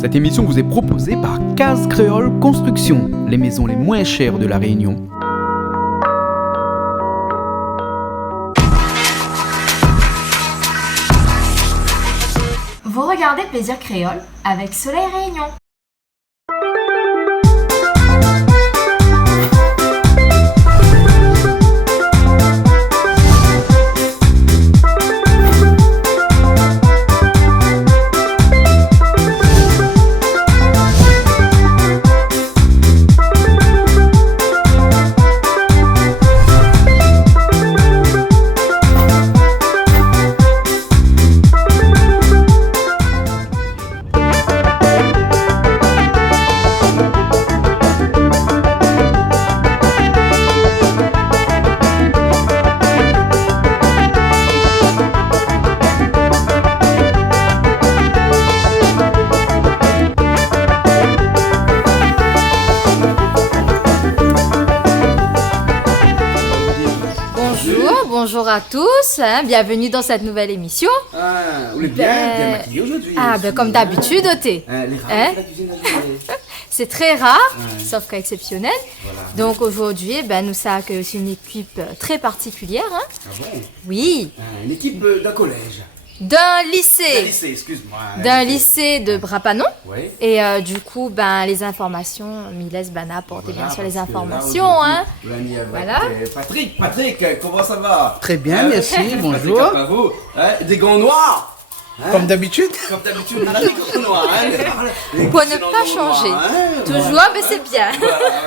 Cette émission vous est proposée par Case Créole Construction, les maisons les moins chères de La Réunion. Vous regardez Plaisir Créole avec Soleil Réunion. Bonjour à tous, bienvenue dans cette nouvelle émission. On est bien maquillés aujourd'hui. Comme d'habitude, t'es. La cuisine, C'est très rare, sauf cas exceptionnel. Voilà. Donc aujourd'hui, nous savons que c'est une équipe très particulière. Ah bon? Oui. Une équipe d'un collège. D'un lycée. D'un lycée, excuse-moi. D'un lycée de Brapanon. Oui. Et du coup, les informations, Miles apporte bien sûr les informations. Voilà. Patrick, comment ça va? Très bien, merci, bonjour. Bravo. Des gants noirs. Comme d'habitude. Comme d'habitude, des gants noirs. Pour ne pas changer. Toujours, mais c'est bien.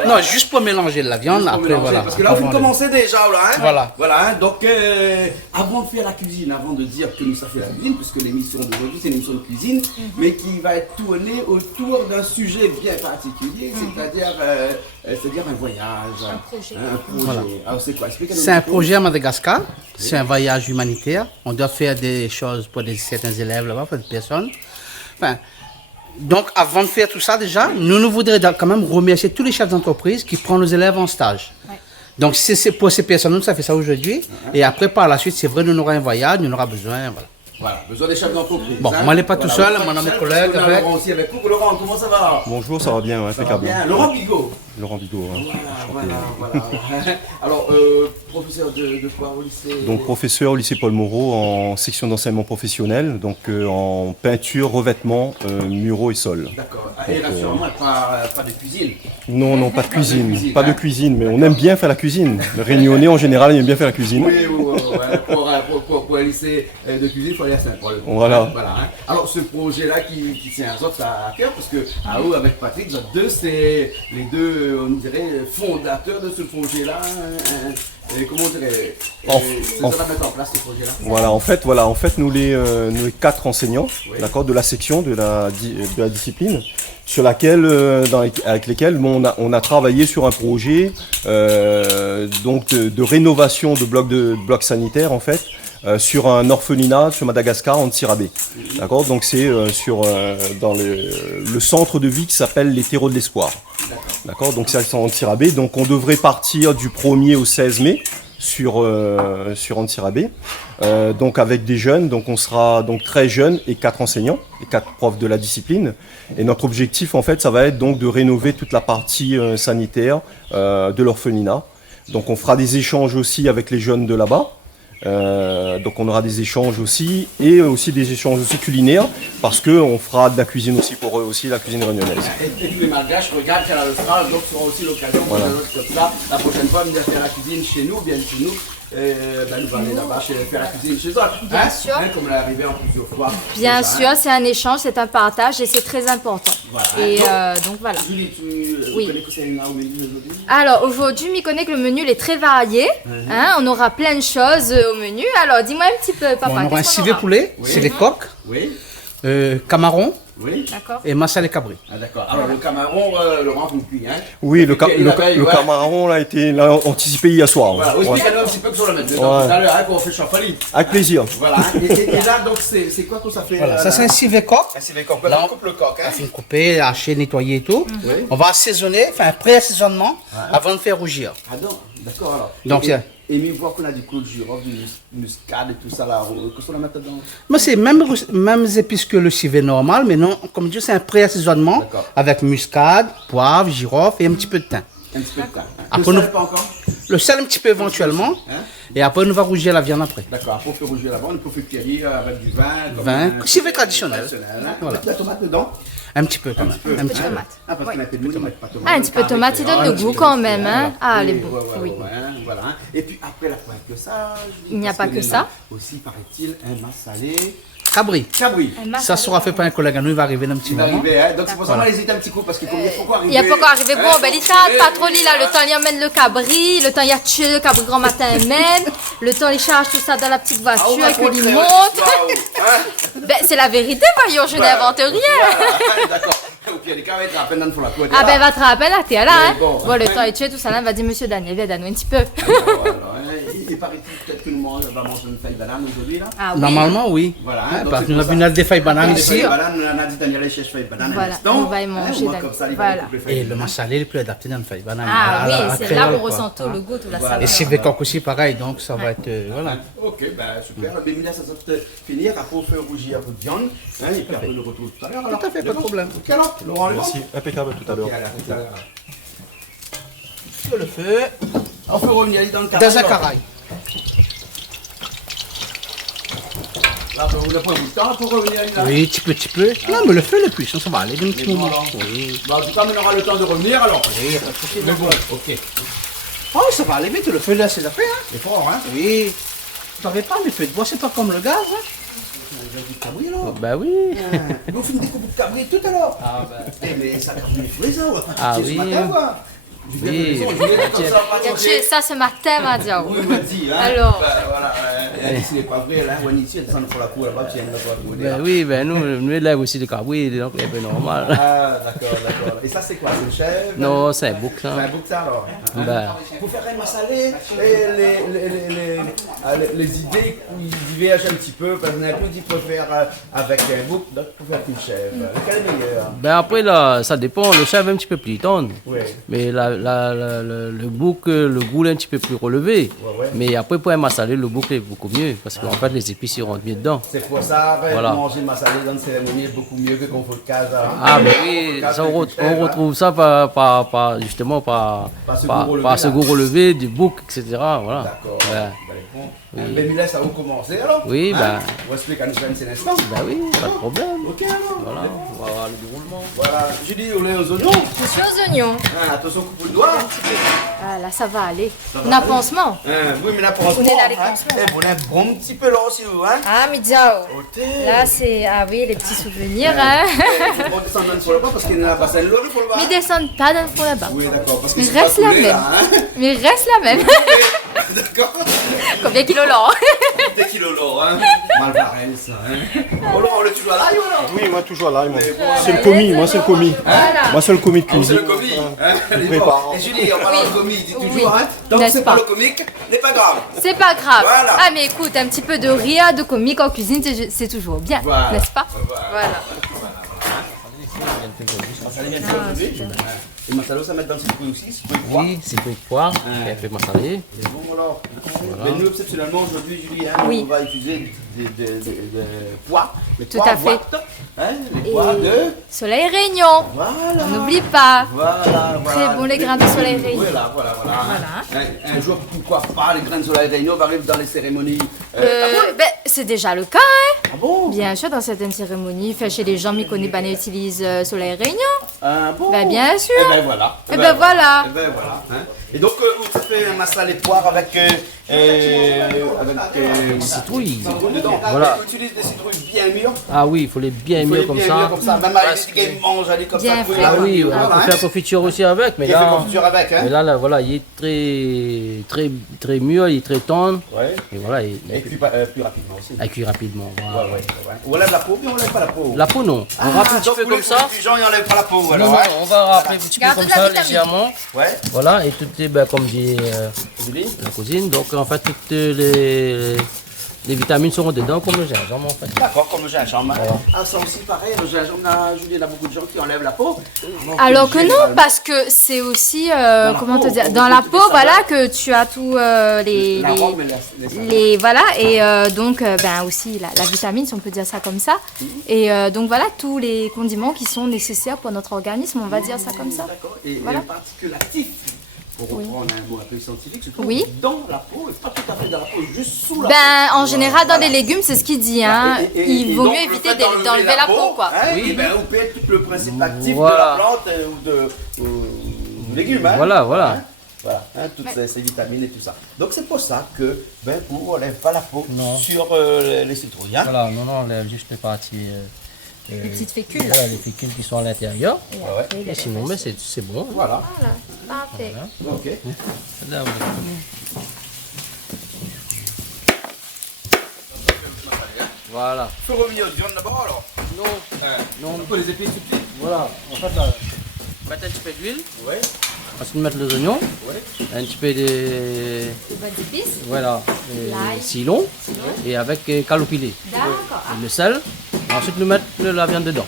Non, juste pour mélanger la viande, après voilà. Parce que là, vous commencez déjà, là. Voilà. Voilà, donc avant de faire la cuisine, avant de dire que nous ça fait la cuisine, puisque l'émission d'aujourd'hui c'est une émission de cuisine, mais qui va être tournée autour d'un sujet bien particulier, c'est-à-dire un voyage, un projet. Voilà. Alors c'est quoi? C'est un projet à Madagascar, c'est un voyage humanitaire. On doit faire des choses pour certains élèves là-bas, pour des personnes. Donc, avant de faire tout ça, déjà, nous voudrions quand même remercier tous les chefs d'entreprise qui prennent nos élèves en stage. Ouais. Donc, c'est pour ces personnes, ça fait ça aujourd'hui. Et après, par la suite, c'est vrai, nous aurons un voyage, nous aurons besoin, voilà. Voilà, besoin des chefs d'entreprise. Bon, moi, je n'ai pas tout seul, mon ami collègue. Laurent aussi avec vous. Laurent, comment ça va? Bonjour, ça va bien, impeccable. Laurent Bigot. Laurent Bigot, Voilà. Alors, professeur de quoi au lycée? Donc, professeur au lycée Paul Moreau en section d'enseignement professionnel, donc en peinture, revêtement, muraux et sol. D'accord. Et là, sûrement, pas de cuisine? Non, pas de cuisine. Pas de cuisine, mais on aime bien faire la cuisine. Le Réunionnais, en général, il aime bien faire la cuisine. Oui, pour un lycée de cuisine, il faut aller à Saint-Paul. Voilà. Alors, ce projet-là qui tient à autres à cœur, parce que à vous, avec Patrick, vous êtes deux, c'est les deux, on dirait, fondateurs de ce projet-là. Comment on dirait, c'est ça va mettre en place ce projet-là? Voilà, en fait, nous les 4 enseignants, d'accord, de la section, de la discipline, sur laquelle, avec lesquels on a travaillé sur un projet donc de rénovation de blocs sanitaires en fait. Sur un orphelinat sur Madagascar, en Antsirabe. D'accord. Donc c'est dans le centre de vie qui s'appelle les Terreaux de l'Espoir. D'accord. Donc c'est en Antsirabe. Donc on devrait partir du 1er au 16 mai sur Antsirabe. Donc avec des jeunes, donc on sera donc 13 jeunes et 4 enseignants et 4 profs de la discipline. Et notre objectif en fait, ça va être donc de rénover toute la partie sanitaire de l'orphelinat. Donc on fera des échanges aussi avec les jeunes de là-bas. Donc on aura des échanges aussi et aussi des échanges aussi culinaires parce qu'on fera de la cuisine aussi pour eux aussi, la cuisine réunionnaise. Et tous les malgaches regardent qu'elle a le stage, donc ce sera aussi l'occasion pour comme ça, la prochaine fois, de venir faire la cuisine chez nous, bien chez nous. Nous allons aller là-bas faire la cuisine chez eux. Bien sûr. Comme on est arrivé en plusieurs fois. Bien sûr, c'est un échange, c'est un partage et c'est très important. Voilà. Et donc voilà. Julie, tu connais que c'est là au menu aujourd'hui? Alors aujourd'hui, je connais que le menu est très varié. On aura plein de choses au menu. Alors dis-moi un petit peu, papa. On aura un civet poulet, civet coq, camaron. Oui. D'accord. Et massalé cabri. Ah d'accord. Alors le camaron, Laurent, vous me cuit, hein? Oui, le camaron là, a été anticipé hier soir. Voilà, expliquez-nous un petit peu que sur le mettre dedans tout à l'heure, qu'on fait chafali. Avec plaisir. Voilà. Et là, donc, c'est quoi que ça fait? Voilà, ça c'est un civet coq. Un civet coq. Là, on coupe le coq, hein? On fait couper, hacher, nettoyer et tout. On va assaisonner, faire un pré-assaisonnement avant de faire rougir. Ah non, d'accord alors. Donc, et Et mais voir qu'on a du clou de girofle, du muscade et tout ça là, qu'est-ce qu'on a mettre dedans? Mais c'est mêmes épices que le civet normal, mais non, comme je dis, c'est un pré-assaisonnement D'accord. avec muscade, poivre, girofle et un petit peu de thym. Un petit peu de temps. Après, Le nous- sel, pas encore? Le sel un petit peu éventuellement, Hein? et après on va rougir la viande après. D'accord, pour faire rougir la viande, pour faire cuire avec du vin. comme Vin, un- civet traditionnel. Hein? Voilà. Mettre la tomate dedans. Un petit peu quand même. Un petit peu. Tomate. Ah, parce qu'on a fait de tomate, pas tomate. Ah, un petit peu de tomate, il donne le goût quand même, hein. Ah, les beaux, oui. Voilà. Et puis après, la pas que ça. Il n'y a pas que ça. Aussi, paraît-il, un massalé. Cabri. Cabri. Ça sera fait par un collègue à nous, il va arriver dans un petit Il va moment. arriver, hein. Donc c'est pour ça qu'on va hésiter un petit coup, parce que comme il faut quoi arriver. Il y a pas encore arrivé. Bon, ben, l'État, pas trop là. Le temps, il emmène le cabri. Le temps, il y a tué le cabri grand matin même. Le temps, il charge tout ça dans la petite Ah, voiture et que il monte. Ben, c'est la vérité, voyons, je n'invente rien. D'accord. Au pire des cas, il va être à peine dans la côte. Ah, ben, va te rappeler là, t'es là, hein. Bon. Bon, le temps, il tue tout ça là. Va dire, monsieur Daniel, viens donner un petit peu. Il paraît-il peut-être que nous va manger une feuille de banane aujourd'hui, là. Ah oui. Normalement, oui. Voilà. Hein, donc parce c'est que nous pour avons ça. une des feuilles bananes Les ici. feuilles de banane, on a dit Daniel cherche feuilles de banane. Voilà, à l'instant. on va y manger, Moi, Daniel. comme ça, il va Voilà. couper les feuilles Et de le banane. massalé le plus adapté dans une feuille banane. Ah à la oui, c'est là créole, où on quoi. ressent tout le goût, tout la Voilà. saveur. Et civet coq aussi pareil, donc ça va être voilà. Ok, ben super. Ben, Mila, ça va te finir. Après, on fait rougir un peu de viande. Hein, et puis après, on le retrouve tout à l'heure. alors. Tout à fait, pas de problème. Ok, alors, Laurent, le Merci, impeccable tout à l'heure. Ok, alors, tout à l'heure. Sur le feu, On peut revenir dans le carré. dans un caraï. Là, on a pas un bout de temps pour revenir là. Oui, petit peu. Non, mais le feu, le puissant, ça va aller d'un petit Mais moment. bon, Oui. Bon, en tout cas, on aura le temps de revenir alors. Oui, y a pas de souci. Mais bon, ok. Oh, ça va aller vite, le feu là, c'est la fait, hein. C'est fort, hein? Oui. Vous savez pas, le feu de bois, c'est pas comme le gaz, hein. Du cabri, là. Bah oui. Vous finissez des coupes de cabri tout à l'heure. Ah bah. Eh, mais ça carbure tous les ans, on va pas Ah toucher oui. ce matin, quoi. Je viens de Oui. maison, je viens comme ça, on va Il y a pas tué toucher. ça ce matin, Madiao. Oui, il m'a dit, hein. Alors. Bah, voilà, elle dit, ce n'est pas vrai, là. On est ici, elle descend pour la cour là-bas, puis elle ne va pas trouver. Ben oui, ben nous élèves aussi de cabri, donc c'est un peu normal. Ah, d'accord, d'accord. Et ça, c'est quoi? C'est le chef? Non, c'est un bouc, C'est un hein. bout que ça, alors. Hein? Ben, Pour faire un massalé, les idées qui divergent un petit peu, parce qu'on a plus dit qu'il faut faire avec un bouc, donc pour faire une chèvre. Lequel est meilleur? ben après là, ça dépend, le chèvre est un petit peu plus tendre. Oui. Mais le bouc, le goût est un petit peu plus relevé. Ouais. Mais après pour un massalé, le bouc est beaucoup mieux, parce qu'en fait les épices ils rentrent bien dedans. C'est pour ça, Voilà. manger le massalé dans une cérémonie est beaucoup mieux que qu'on fait de casa. Hein? Ah ben oui, ça, on retrouve ça justement par ce goût relevé du bouc, etc. Voilà. D'accord. Ben, Bon. Mais Mila, ça va commencer alors? Oui, hein? ben. On va expliquer à nous faire un instant. ben oui, pas de problème. Ok alors. Voilà, on va voir le déroulement. Voilà. Je dis, on est aux oignons. Je suis aux oignons. Hein, attention, coupe le doigt. Ah là, ça va aller. va On a aller. pansement. Oui, mais là pour On est dans les hein. pansements. Eh, on a un bon petit peu là aussi, hein? Ah, Midiao. Côté. Là, c'est. Ah oui, les petits souvenirs, hein. Il faut descendre dans le fond là-bas parce qu'il y a un bassin de l'eau pour le bas. Mais ils descendent pas dans le fond là-bas. Oui, d'accord. Parce que Mais c'est pas reste la coulé, même. là, hein? Mais reste la même. D'accord. Combien kilos là? Des kilos l'or, hein? Mal barrel, ça, hein? Oh là, on le tue à l'ail ou non? Oui, moi toujours là. Mais bon, C'est le commis, moi c'est le commis. Voilà. Moi c'est le commis de Ah, c'est cuisine. le comique, hein? je prépare. Et Julie, on parle de comique, il dit Oui. toujours, hein? Donc N'est-ce c'est pas pas le comique, n'est pas grave. C'est pas grave. Voilà. Ah, mais écoute, un petit peu de rire, de comique en cuisine, c'est toujours bien. Voilà. N'est-ce pas? Voilà. Voilà. Massalé vient de faire Ah, lever. super. Et massalé, ça met dans le citrouille aussi, c'est pas quoi? Oui, c'est peu de poire, et un peu massalé. Et bon, alors. Mais nous, exceptionnellement, aujourd'hui, Julie, hein, Oui. on va utiliser des pois. Les Tout pois à fait. boîtes, hein, les pois de. Soleil Réunion. Voilà. On n'oublie pas. Voilà, voilà. Très bon, les grains de soleil réunion. Voilà. Un jour, pourquoi pas, les grains de soleil réunion arrivent dans les cérémonies. Ben, c'est déjà le cas, hein. Ah bon? Bien sûr, dans certaines cérémonies, fait chez les gens, Miconi Bané utilisent Soleil Réunion. Ah bon? Ben, bien sûr. Eh ben voilà. Eh ben voilà. Eh ben voilà. Hein. Et donc, vous faites un massalé de poire avec Citrouille. citrouille dedans. Voilà. On utilise des citrouilles bien mûres. Ah oui, il faut les bien Il faut mieux les comme bien ça. mûres comme ça. Même avec les qui mangent, aller comme Bien ça. frais. Ah oui, on Voilà, peut hein. faire confiture aussi avec, mais Il y a fait là, confiture avec, hein. mais là, voilà, il est très mûr, il est très tendre, Ouais. et voilà, il Et puis plus rapidement aussi. a cuit rapidement. Voilà. Ouais. On lève la peau, puis on lève pas la peau. La peau, non. On râpe un petit donc peu vous comme les ça. pigeons, ils enlèvent pas la peau, Non, alors, non, hein. on va râper un petit peu Garde comme la ça, vitamine. légèrement. Ouais. Voilà, et tout est, ben, comme dit Julie. la cousine, donc en fait, toutes les les vitamines seront dedans comme le gingembre en fait. D'accord, comme le gingembre. Ah, ça aussi pareil, le gingembre, il y a beaucoup de gens qui enlèvent la peau. Alors que non, parce que c'est aussi, comment te dire, dans la peau, voilà, que tu as tous voilà, et donc, ben aussi la vitamine, si on peut dire ça comme ça. Et donc voilà, tous les condiments qui sont nécessaires pour notre organisme, on va dire ça comme ça. D'accord, et Voilà. les particules actives, pour reprendre un mot un peu scientifique, se trouvent Oui. dans la peau, et pas tout à fait dans la peau, juste sous la Ben, peau. en général, dans les légumes, c'est ce qu'il dit, hein. Il vaut donc, mieux le éviter fait d'enlever la peau, quoi. Hein, et ben, on perd tout le principe actif Voilà. de la plante ou du légume. Hein. Voilà. Hein. Voilà, hein, toutes ces vitamines et tout ça. Donc c'est pour ça que ben, on n'enlève pas la peau sur les citrouilles. Hein. Voilà, non, on enlève juste les parties. Les petites fécules. Voilà, les fécules qui sont à l'intérieur. Ouais. Et sinon, mais c'est bon. Voilà. Voilà, parfait. Ok. Là, voilà. Il faut revenir au viande d'abord alors. Non, On peut les épices tout de suite. voilà. En fait, là, mettre un petit peu d'huile. Ouais. Ensuite, mettre les oignons. Ouais. Un petit peu de. Des bonnes épices. Voilà. L'ail. Silon. Et avec calopilé. D'accord. Le sel. Ensuite, nous mettre la viande dedans.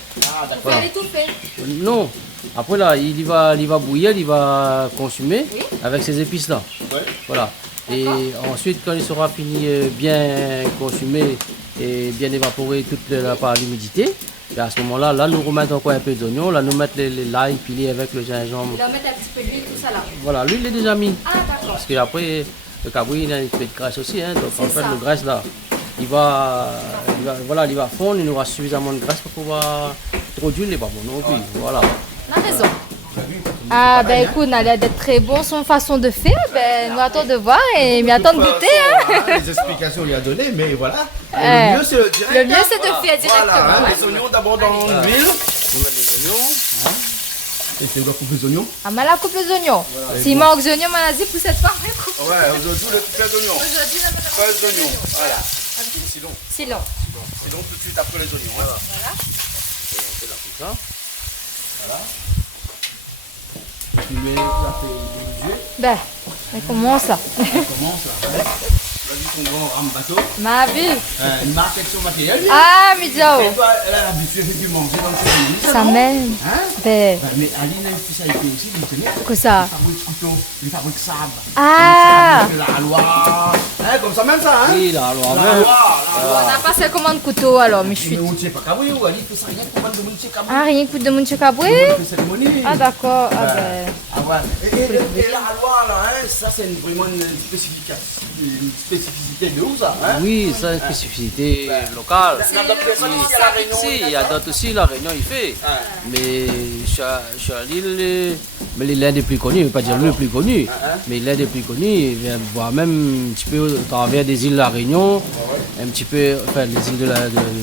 Vous allez tout faire. Non. Après là, il va bouillir, il va consumer Oui. avec ces épices là. Ouais. Voilà. Et ensuite, quand il sera fini bien consumé et bien évaporé toute la part d'humidité, et à ce moment-là, là nous remettons encore un peu d'oignon, là nous mettons l'ail pilé avec le gingembre. Vous leur mettez un petit peu d'huile, tout ça là. Voilà, l'huile est déjà mis. Ah, d'accord. Parce qu'après, le cabri, il a un peu de graisse aussi. Hein, donc en fait, ça. le graisse là, il va fondre, il nous aura suffisamment de graisse pour pouvoir. Trop d'huile n'est pas bon non plus. Voilà. On a raison. Ah, ben écoute, on a l'air d'être très bon, son façon de faire. Ben, nous attendons de voir et m'y attendons de goûter. Hein. Les explications on lui a données, mais voilà. Euh, Le mieux c'est le direct. le mieux, hein, c'est de voilà. faire directement, Voilà, hein, ouais. les oignons d'abord dans l'huile. On met les oignons. Et tu dois couper les oignons. Ah, mal à coupe les oignons. S'il manque des oignons, on a dit pour cette fois, on coupe. Ouais, aujourd'hui le couper les oignons. Aujourd'hui, on va Pas les oignons. Voilà. Sinon, Silon. sinon tout de suite après les oignons. Voilà. C'est là comme ça. Tu mets ça fait bouger. Ben, on commence là. On commence là. Vas-y ton grand rame bateau. Ma vue. Une marque avec son matériel. Ah, Midiao. Elle a l'habitude effectivement de manger dans le cuisine. Ça m'aime. Hein? Ben, Mais Aline a une spécialité aussi, vous tenez. que ça. Il fabrique couteau, il fabrique sable. Ah, Il fait la loi. Hein, comme ça même ça, hein? Oui, là, alors, La même. loi, on a passé commande couteau alors, mais je suis. Mais on ne sait pas cabri ou Ali fait ça rien pour de mon cabri. Ah, rien que de mon cabri. On fait cérémonie. Ah, d'accord. Ah, ben. Ah ouais. Et la loi là, hein, ça c'est vraiment une spécificité de où ça, hein? Oui, ça a une spécificité locale. Il y a d'autres personnes ici à la Réunion. Si, il y a d'autres aussi, la Réunion il fait. Mais Charlie, mais il est l'un des plus connus, je ne veux pas dire le plus connu, mais l'un des plus connus, voire même un petit peu au travers des îles de la Réunion, un petit peu, enfin les îles de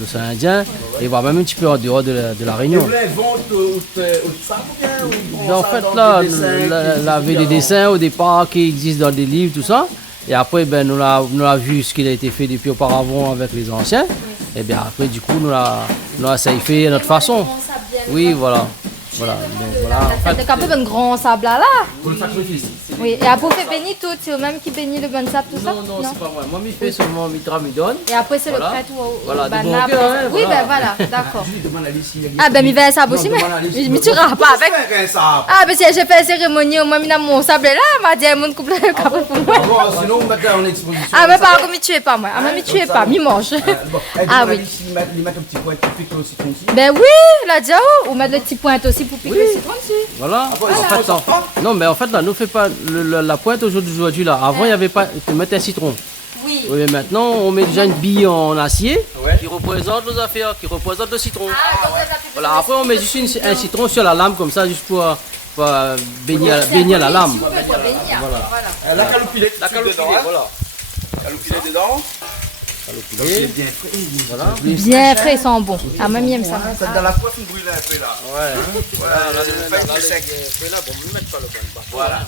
l'océan Indien, et voire même un petit peu en dehors de la Et Réunion. vous les vendez au ça ou bien? En fait, là, on avait des dessins au départ qui existent dans des livres, tout ça. Et après, ben, nous avons vu ce qui a été fait depuis auparavant avec les anciens. Et bien après, du coup, nous l'avons fait à notre façon. Oui, voilà. Voilà. Donc, voilà. En fait, C'est un peu un grand sable là. Pour le sacrifice. Oui, et après, on fait bénir tout. C'est eux-mêmes qui bénit le bon sable, tout ça. non, c'est pas moi. Moi, je fais seulement Mitra me donne. Et après, c'est Voilà. le prêtre ou Voilà, des banana, bons cœurs, hein, oui, voilà. ben voilà, d'accord. Je lui demande à Alice s'il y a Ah, ben, il va un sable aussi, mais tu iras pas avec. ça. Ah, ben si j'ai fait la cérémonie, au moins, il a mon sable là, m'a dit, mon couple le cabri pour moi. Bon, sinon on met en exposition. Ah, mais par contre, m'y tuez pas, moi. Ah, mais m'y tuez pas, m'y mange. Ah, oui. Ils mettent un petit point qui pique le citron aussi. Ben oui, la Diao, ou mettre le petit pointe aussi pour piquer le citron dessus. Voilà. bon, ils En fait, non, mais en fait, là, nous fait pas la pointe aujourd'hui là. Avant, il n'y avait pas. Tu mettais un citron. Oui. Oui, mais maintenant, on met déjà une bille en acier Ouais. qui représente nos affaires, qui représente le citron. Ah, donc, ça fait Voilà, après, on met juste un citron sur la lame comme ça, juste pour baigner la lame. Voilà. La calopilée. La calopilée, voilà. Calopilée dedans. Calopilée. Bien frais. Voilà. Bien frais, ils sont bons. Ah, mamie aime ça. Ça dans la poêle, vous brûlez un peu là. Ouais. Voilà, là, le fait plus sec. Là, bon, ne mettre pas le bon. Voilà.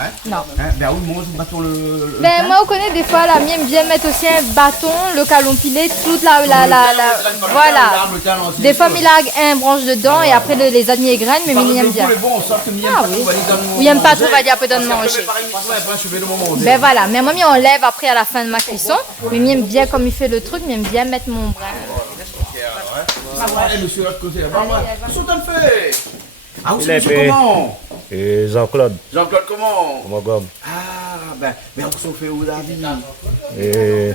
Hein? Non. Hein? Ben oui, moi je bâton le. Ben, moi, on connaît des fois, la mienne bien mettre aussi un bâton, le calompilet, toute la. Voilà. Des fois, il largue un branche dedans et après, les admis et graines, mais il aime bien. Bon, ça que Ah oui. Ou il aime pas trop, on va dire, un peu de manger. Ben voilà, mais moi, on lève après à la fin de ma cuisson. Mais il aime bien comme il fait le truc, mais il aime bien mettre mon bras. Ouais, monsieur, l'autre côté. Qu'est-ce que t'en fais? Ah, vous Il est monsieur fait. comment? Et Jean-Claude, Jean-Claude, comment? comment gomme? Ah, ben, on s'en fait où, David? Et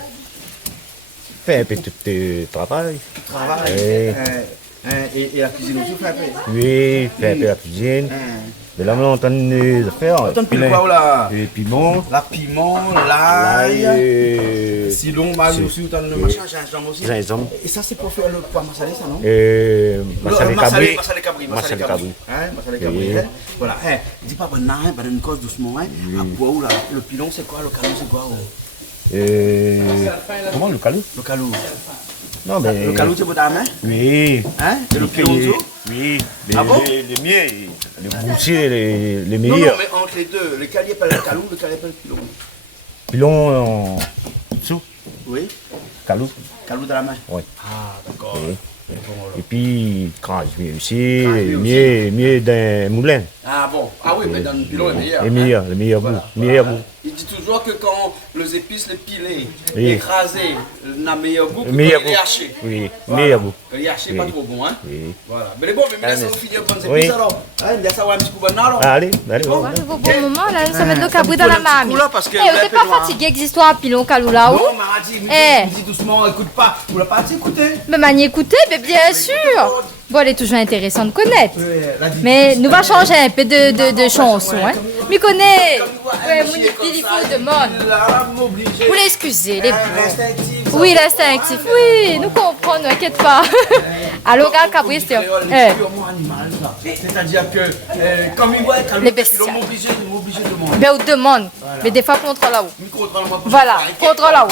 fait un petit travail. Travail. Et la cuisine aussi, fait un peu. Oui, fait un peu la cuisine. Mais là, on entend des affaires. T'en fais quoi, là? Et piment. La piment, l'ail. Et Sinon, mal aussi, t'en as le machin, gingembre aussi. gingembre. Et ça, c'est pour faire le pois massalé, ça, non? Et massalé cabri. Massalé cabri. Massalé cabri. Hein, massalé cabri. Oui. Voilà. Dis pas bon, hein, bah, une cause doucement, hein. À quoi, ou là? Le pilon, c'est quoi? Le calou, c'est quoi? Et comment le calou? Le calou. Non, mais. Le calou, c'est pour ta main? Oui. Hein? Et le pilon, Oui. tout? Oui. Ah bon? Les miens, les bouchers, les Non, non, meilleurs. mais entre les deux, lequel il appelle le calou, lequel il appelle le pilon? Pilon en dessous. Oui. Calou. Calou de la main. Oui. Ah, d'accord. Oui. Et puis, quand je viens aussi, mieux d'un moulin. Ah bon. Ah oui, mais dans le pilon, le meilleur. Les meilleurs, le meilleur goût. Meilleur goût. Il dit toujours que quand les épices, les pilés, Oui. écrasés, n'a meilleur goût que Le quand meilleur il est goût. haché. Oui, Voilà. meilleur goût. Quand il est haché, Oui. pas trop bon, hein. Oui. Voilà. Mais bon, mais laisse-nous finir bonnes Oui. épices alors. Hein, laisse-moi un petit coup de alors. Allez, allez. Bon. Arrive au bon moment, là, nous sommes le cabri dans me la colle un petit mamie. coup là, parce que Eh, vous t'es avez pas loin. fatigué avec cette histoire à pilon calou là-haut? Non, Maradi, Eh. me dis doucement, écoute pas. Vous l'avez pas écouté? Mais m'en écouter, mais bien sûr. Bon, elle est toujours intéressante de connaître. La dit- Mais nous va changer un peu de chanson, hein. m'y connais. Ouais, mon il faut de monde. Là, m'obliger. Vous l'excusez, les bons. Instinctif. Oui, l'instinctif. Oui, nous comprenons, n'inquiète pas. Alors, regarde, Cabri, c'est Purement animal, ça. C'est-à-dire que, comme il voit être Les bestiaux. ils m'obliger de manger. Ben, on demande. Mais des fois, contre là-haut. Contrôle-moi. Voilà, contre là-haut.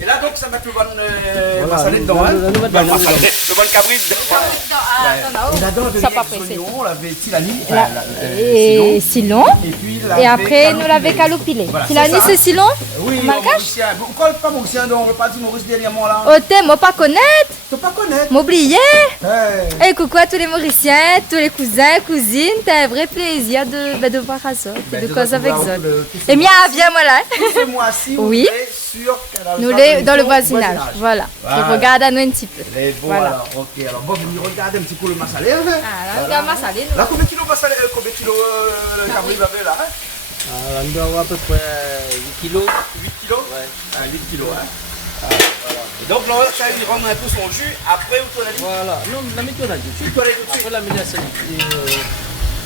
Et là, donc, ça va être le bon massalé dedans, hein? Le bon cabri dedans. Et là-dedans, on avait Ça pas les pressé. oignons, on l'avait tilani, Et Silon. et puis Et après, nous l'avons calopilé. Voilà, Silani, c'est ça. c'est Silon? Oui, Malgache? Mauricien. Pourquoi pas Mauricien, donc on ne veut pas dire Maurice dernièrement là? Oh, t'es, moi pas connaître. Tu peux pas connaître. M'oublier. Hey. Et coucou à tous les Mauriciens, tous les cousins, cousines. T'as un vrai plaisir de voir ça, et de causer avec ça. Et bien, viens, moi là. Ce mois-ci, Oui. on est sur Canal Nous Saint les dans le Émission, voisinage. Voilà. Voilà. Je regarde à nous un petit peu. Et bon, Voilà. alors, ok. Alors, bon, vous regardez un petit peu le massalé. Hein? Ah, là, regarde ma salée. Là, combien de kilos massalé, combien de kilos le cabri vous avez là? Hein? On doit avoir à peu près 8 kilos. 8 kilos? Ouais. 8 kilos, hein? Voilà. Et donc là, ça, il rend un peu son jus. Après, vous tournez Voilà. Non, la méthode tout de suite. tout de suite. Après la méthode acidité.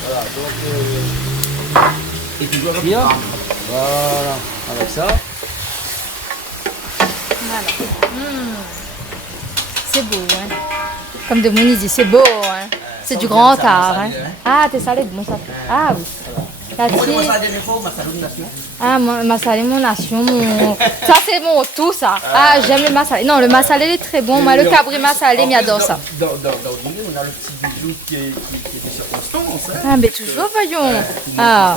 Voilà, donc. Et tu dois Bien. Voilà, avec ça. C'est beau, hein. Comme de Moni dit, c'est beau, hein. C'est du grand art, hein. Ah, t'es salé, bon ça. Ah oui. La Moi, tige. ça, la dernière fois, ma salutation. Ah, ma salée, mon nation, mon... Ça, c'est mon tout, ça. Ah, j'aime le massalé. Non, le massalé, il est très bon. Moi, le cabri massalé, j'adore ça. Dans le dîner, on a le petit bijou qui est de circonstance. Hein? Ah, mais toujours, voyons. Ah.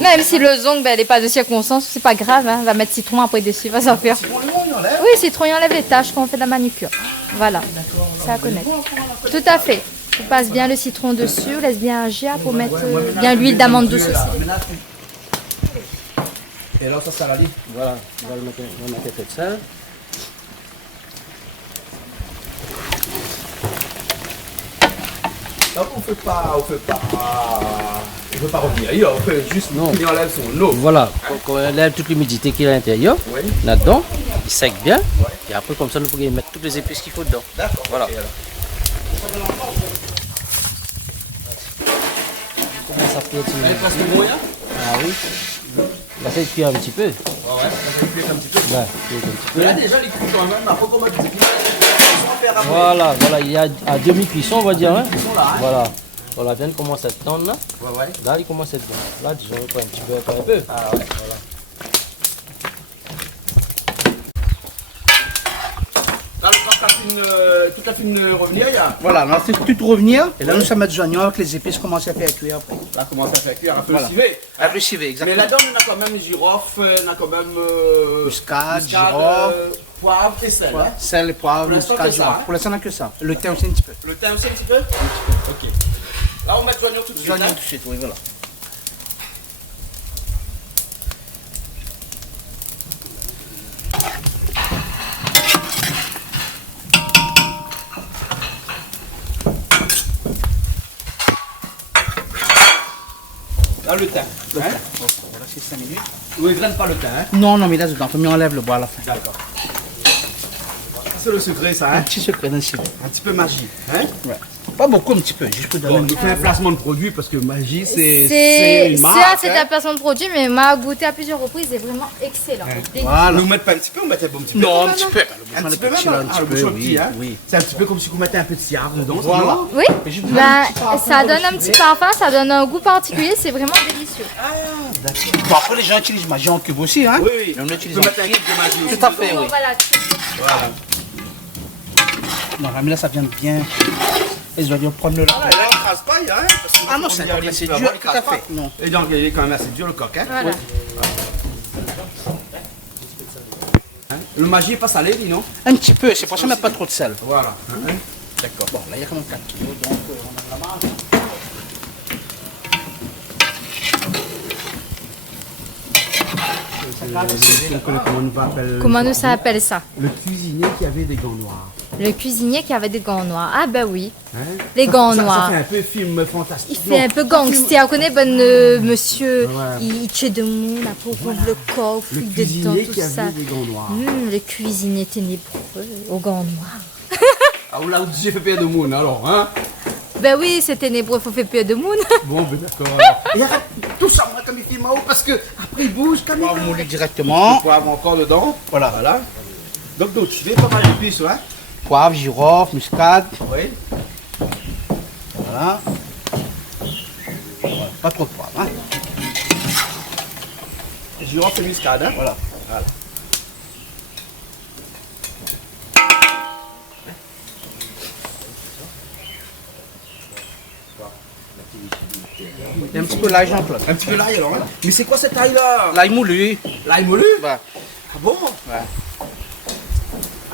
Même si le zong, ben, elle n'est pas de circonstance, c'est pas grave, hein. On va mettre citron après dessus, va s'en faire. Pour le monde, on enlève. Oui, citron, il enlève les taches quand on fait de la manucure. Voilà. Ça à connaître. Tout à fait. On passe bien le citron dessus, on laisse bien agir pour mettre bien l'huile d'amande douce aussi. Et alors, ça, ça la livre. Voilà, on va le mettre un peu de sel. Donc, on fait pas revenir. On fait juste qu'il enlève son eau. Voilà, on enlève toute l'humidité qui est à l'intérieur, Oui. là-dedans, il sec bien, et après comme ça nous pouvons mettre toutes les épices qu'il faut dedans. D'accord. Voilà. Et alors? Comment ça peut être Elle est presque moyen. Ah oui. Là ça cuire un petit peu. Ouais, ça fait cuire un petit peu. Là, cuire un petit peu. Là, déjà, les cuissons, même, il faut qu'on mette des épices. Voilà, voilà, il y a à demi-cuisson on va dire. Hein. Là, hein. Voilà. Voilà, bien commence à tendre là. Ouais. Là il commence à être bon. Là disons un petit peu, un peu. Ah ouais. Voilà. Là, le temps tout à fait revenir, il y a. Voilà, là, c'est tout revenir. Et là, nous sommes mettre oignons avec les épices, commencer à faire cuire après. Là, comment ça fait cuire un peu Voilà. le civet. Avec le civet, Mais exactement. là-dedans, on a quand même girofle, on a quand même. Muscade, girofle. Poivre et sel. Hein. Sel, poivre, Pour l'instant, muscade, que ça, girofle. hein. Pour l'instant, on n'a que ça. Le thym aussi un petit peu. Le thym aussi un petit peu. Ok. Là, on met les oignons tout de Les suite. oignons Hein. tout de suite, oui, voilà. le thym. Le Hein? thym. Ok, voilà, c'est 5 minutes. Oui, graine pas le thym. Hein? Non, non, mais là, dedans, on enlève le bois à la fin. D'accord. C'est le secret, ça. Un Hein? petit secret dans le secret. Un petit peu magie. Hein? Ouais. Pas beaucoup, un petit peu, juste pour donner Bon, une nous fait un placement de produit parce que magie, c'est C'est une marque. c'est un placement de produit, mais m'a goûté à plusieurs reprises, c'est vraiment excellent. Délicieux. Voilà. Nous mettre pas un petit peu, on mettait pas un petit peu. Non, quand un même, petit hein? peu. Un petit peu même, là, hein? Ah, le bouchon petit, hein? oui. C'est un petit peu comme si vous mettez un peu de cire dedans. Voilà. non? Oui, ça donne un petit parfum, ça donne un goût particulier, c'est vraiment délicieux. Bon, après, les gens utilisent magie en cube aussi, hein. Oui, oui. Mais on Tu utilise peux en mettre un cube de magie aussi. Tout à fait, On oui. va là-dessus. Voilà. Non, mais là, ça vient bien. Et je dois dire prendre le Ah, là, il crasse pas, hein? Parce que Ah non, on c'est dit, un peu c'est dur, dur, il tout à crasse fait. pas. Non. Et donc, il est quand même assez dur le coq, hein? Voilà. Hein? Le magie est pas salé, dis non? Un petit peu, c'est pour ça qu'on met pas trop de sel. Voilà. Hein? D'accord. Bon, là, il y a quand même 4 kilos, donc on a de la marge. Comment nous ça appelle ça? Le cuisinier qui avait des gants noirs. Le cuisinier qui avait des gants noirs. Ah ben oui, Hein? les gants Ça noirs. fait un peu film fantastique. Il fait un peu gangster. On connaît bon monsieur, Ouais. il tue de monde, après on ouvre le coffre, Le il dedans, cuisinier tout qui ça. avait des gants noirs. Le cuisinier ténébreux aux gants noirs. Ah, là où j'ai fait pire de monde alors, hein? Ben oui, c'est ténébreux, faut faire peur de monde. Bon, ben d'accord. Alors. Et arrête tout ça, moi, comme il fait Mao, parce que après il bouge comme On va il mouler directement. Le poivre encore dedans. Voilà. Voilà. Donc, tu fais pas mal d'épices, hein? Poivre, girofle, muscade. Oui. Voilà. Voilà, pas trop de poivre, hein. Girofle et muscade, hein? Voilà. Il y a un petit peu l'ail, Jean-Claude. Un petit peu l'ail alors, hein? Mais c'est quoi cette ail-là? L'ail moulu. L'ail moulu? Bah, Ah bon? ouais.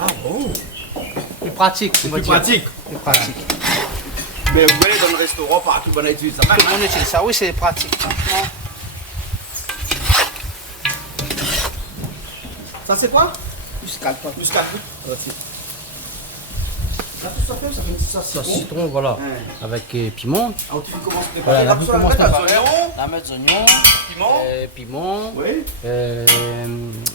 Ah bon? Plus pratique. C'est plus pratique. Plus pratique. Mais vous voyez, dans le restaurant, partout, on utilise ça. Tout le monde utilise ça. Oui, c'est pratique. Franchement. Ça, c'est quoi? Muscade, quoi. Muscade. Là, tout ça fait une petite sauce Sauce citron. citron, voilà. Ouais. Avec piment. Ah, tu commences à Voilà, préparer là, là, vous sur la commencez mettre par- à oignon, La mettre d'oignon, piment. piment, Oui.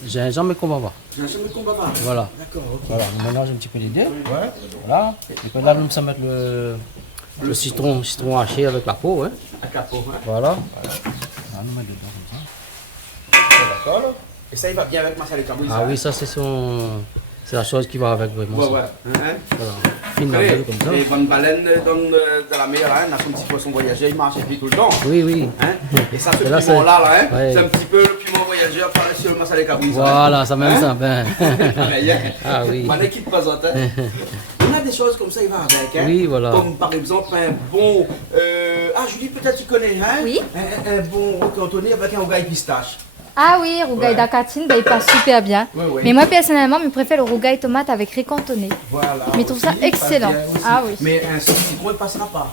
gingembre et concombre. J'ai un chemin de combat. Voilà. D'accord, ok. Voilà, on mélange un petit peu les deux. Ouais. Voilà. Et puis là, nous sommes mettre le citron haché avec la peau. Hein. À capot, hein. Voilà. On nous met dedans comme ça. D'accord. Et ça, il va bien avec masala cabri. Ah oui, ça c'est la chose qui va avec vraiment. Ouais, ça. ouais. Hein? Voilà. Fine la Oui, belle comme ça. les bonnes baleines dans la mer, hein, on a son petit poisson voyageur, il marche et puis tout le temps. Oui, oui. Hein? Et ça, ce Et là, piment-là, là, hein, ouais. c'est un petit peu le piment voyageur par sur le masala cabri. Voilà, ça même ça. Ben. Ah oui. Mon équipe présente. Hein. On a des choses comme ça, il va avec. Hein. Oui, voilà. Comme par exemple un bon. Ah, Julie, peut-être tu connais, hein? Oui. Un bon roux cantonné avec un rougail pistache. Ah oui, rougail d'acatine, ben, il passe super bien. Ouais, ouais. Mais moi personnellement, je préfère le rougail tomate avec riz cantonné. Voilà. Mais je trouve ça aussi, il passe excellent. bien aussi. Ah oui. Mais un sauce citron, il ne passera pas.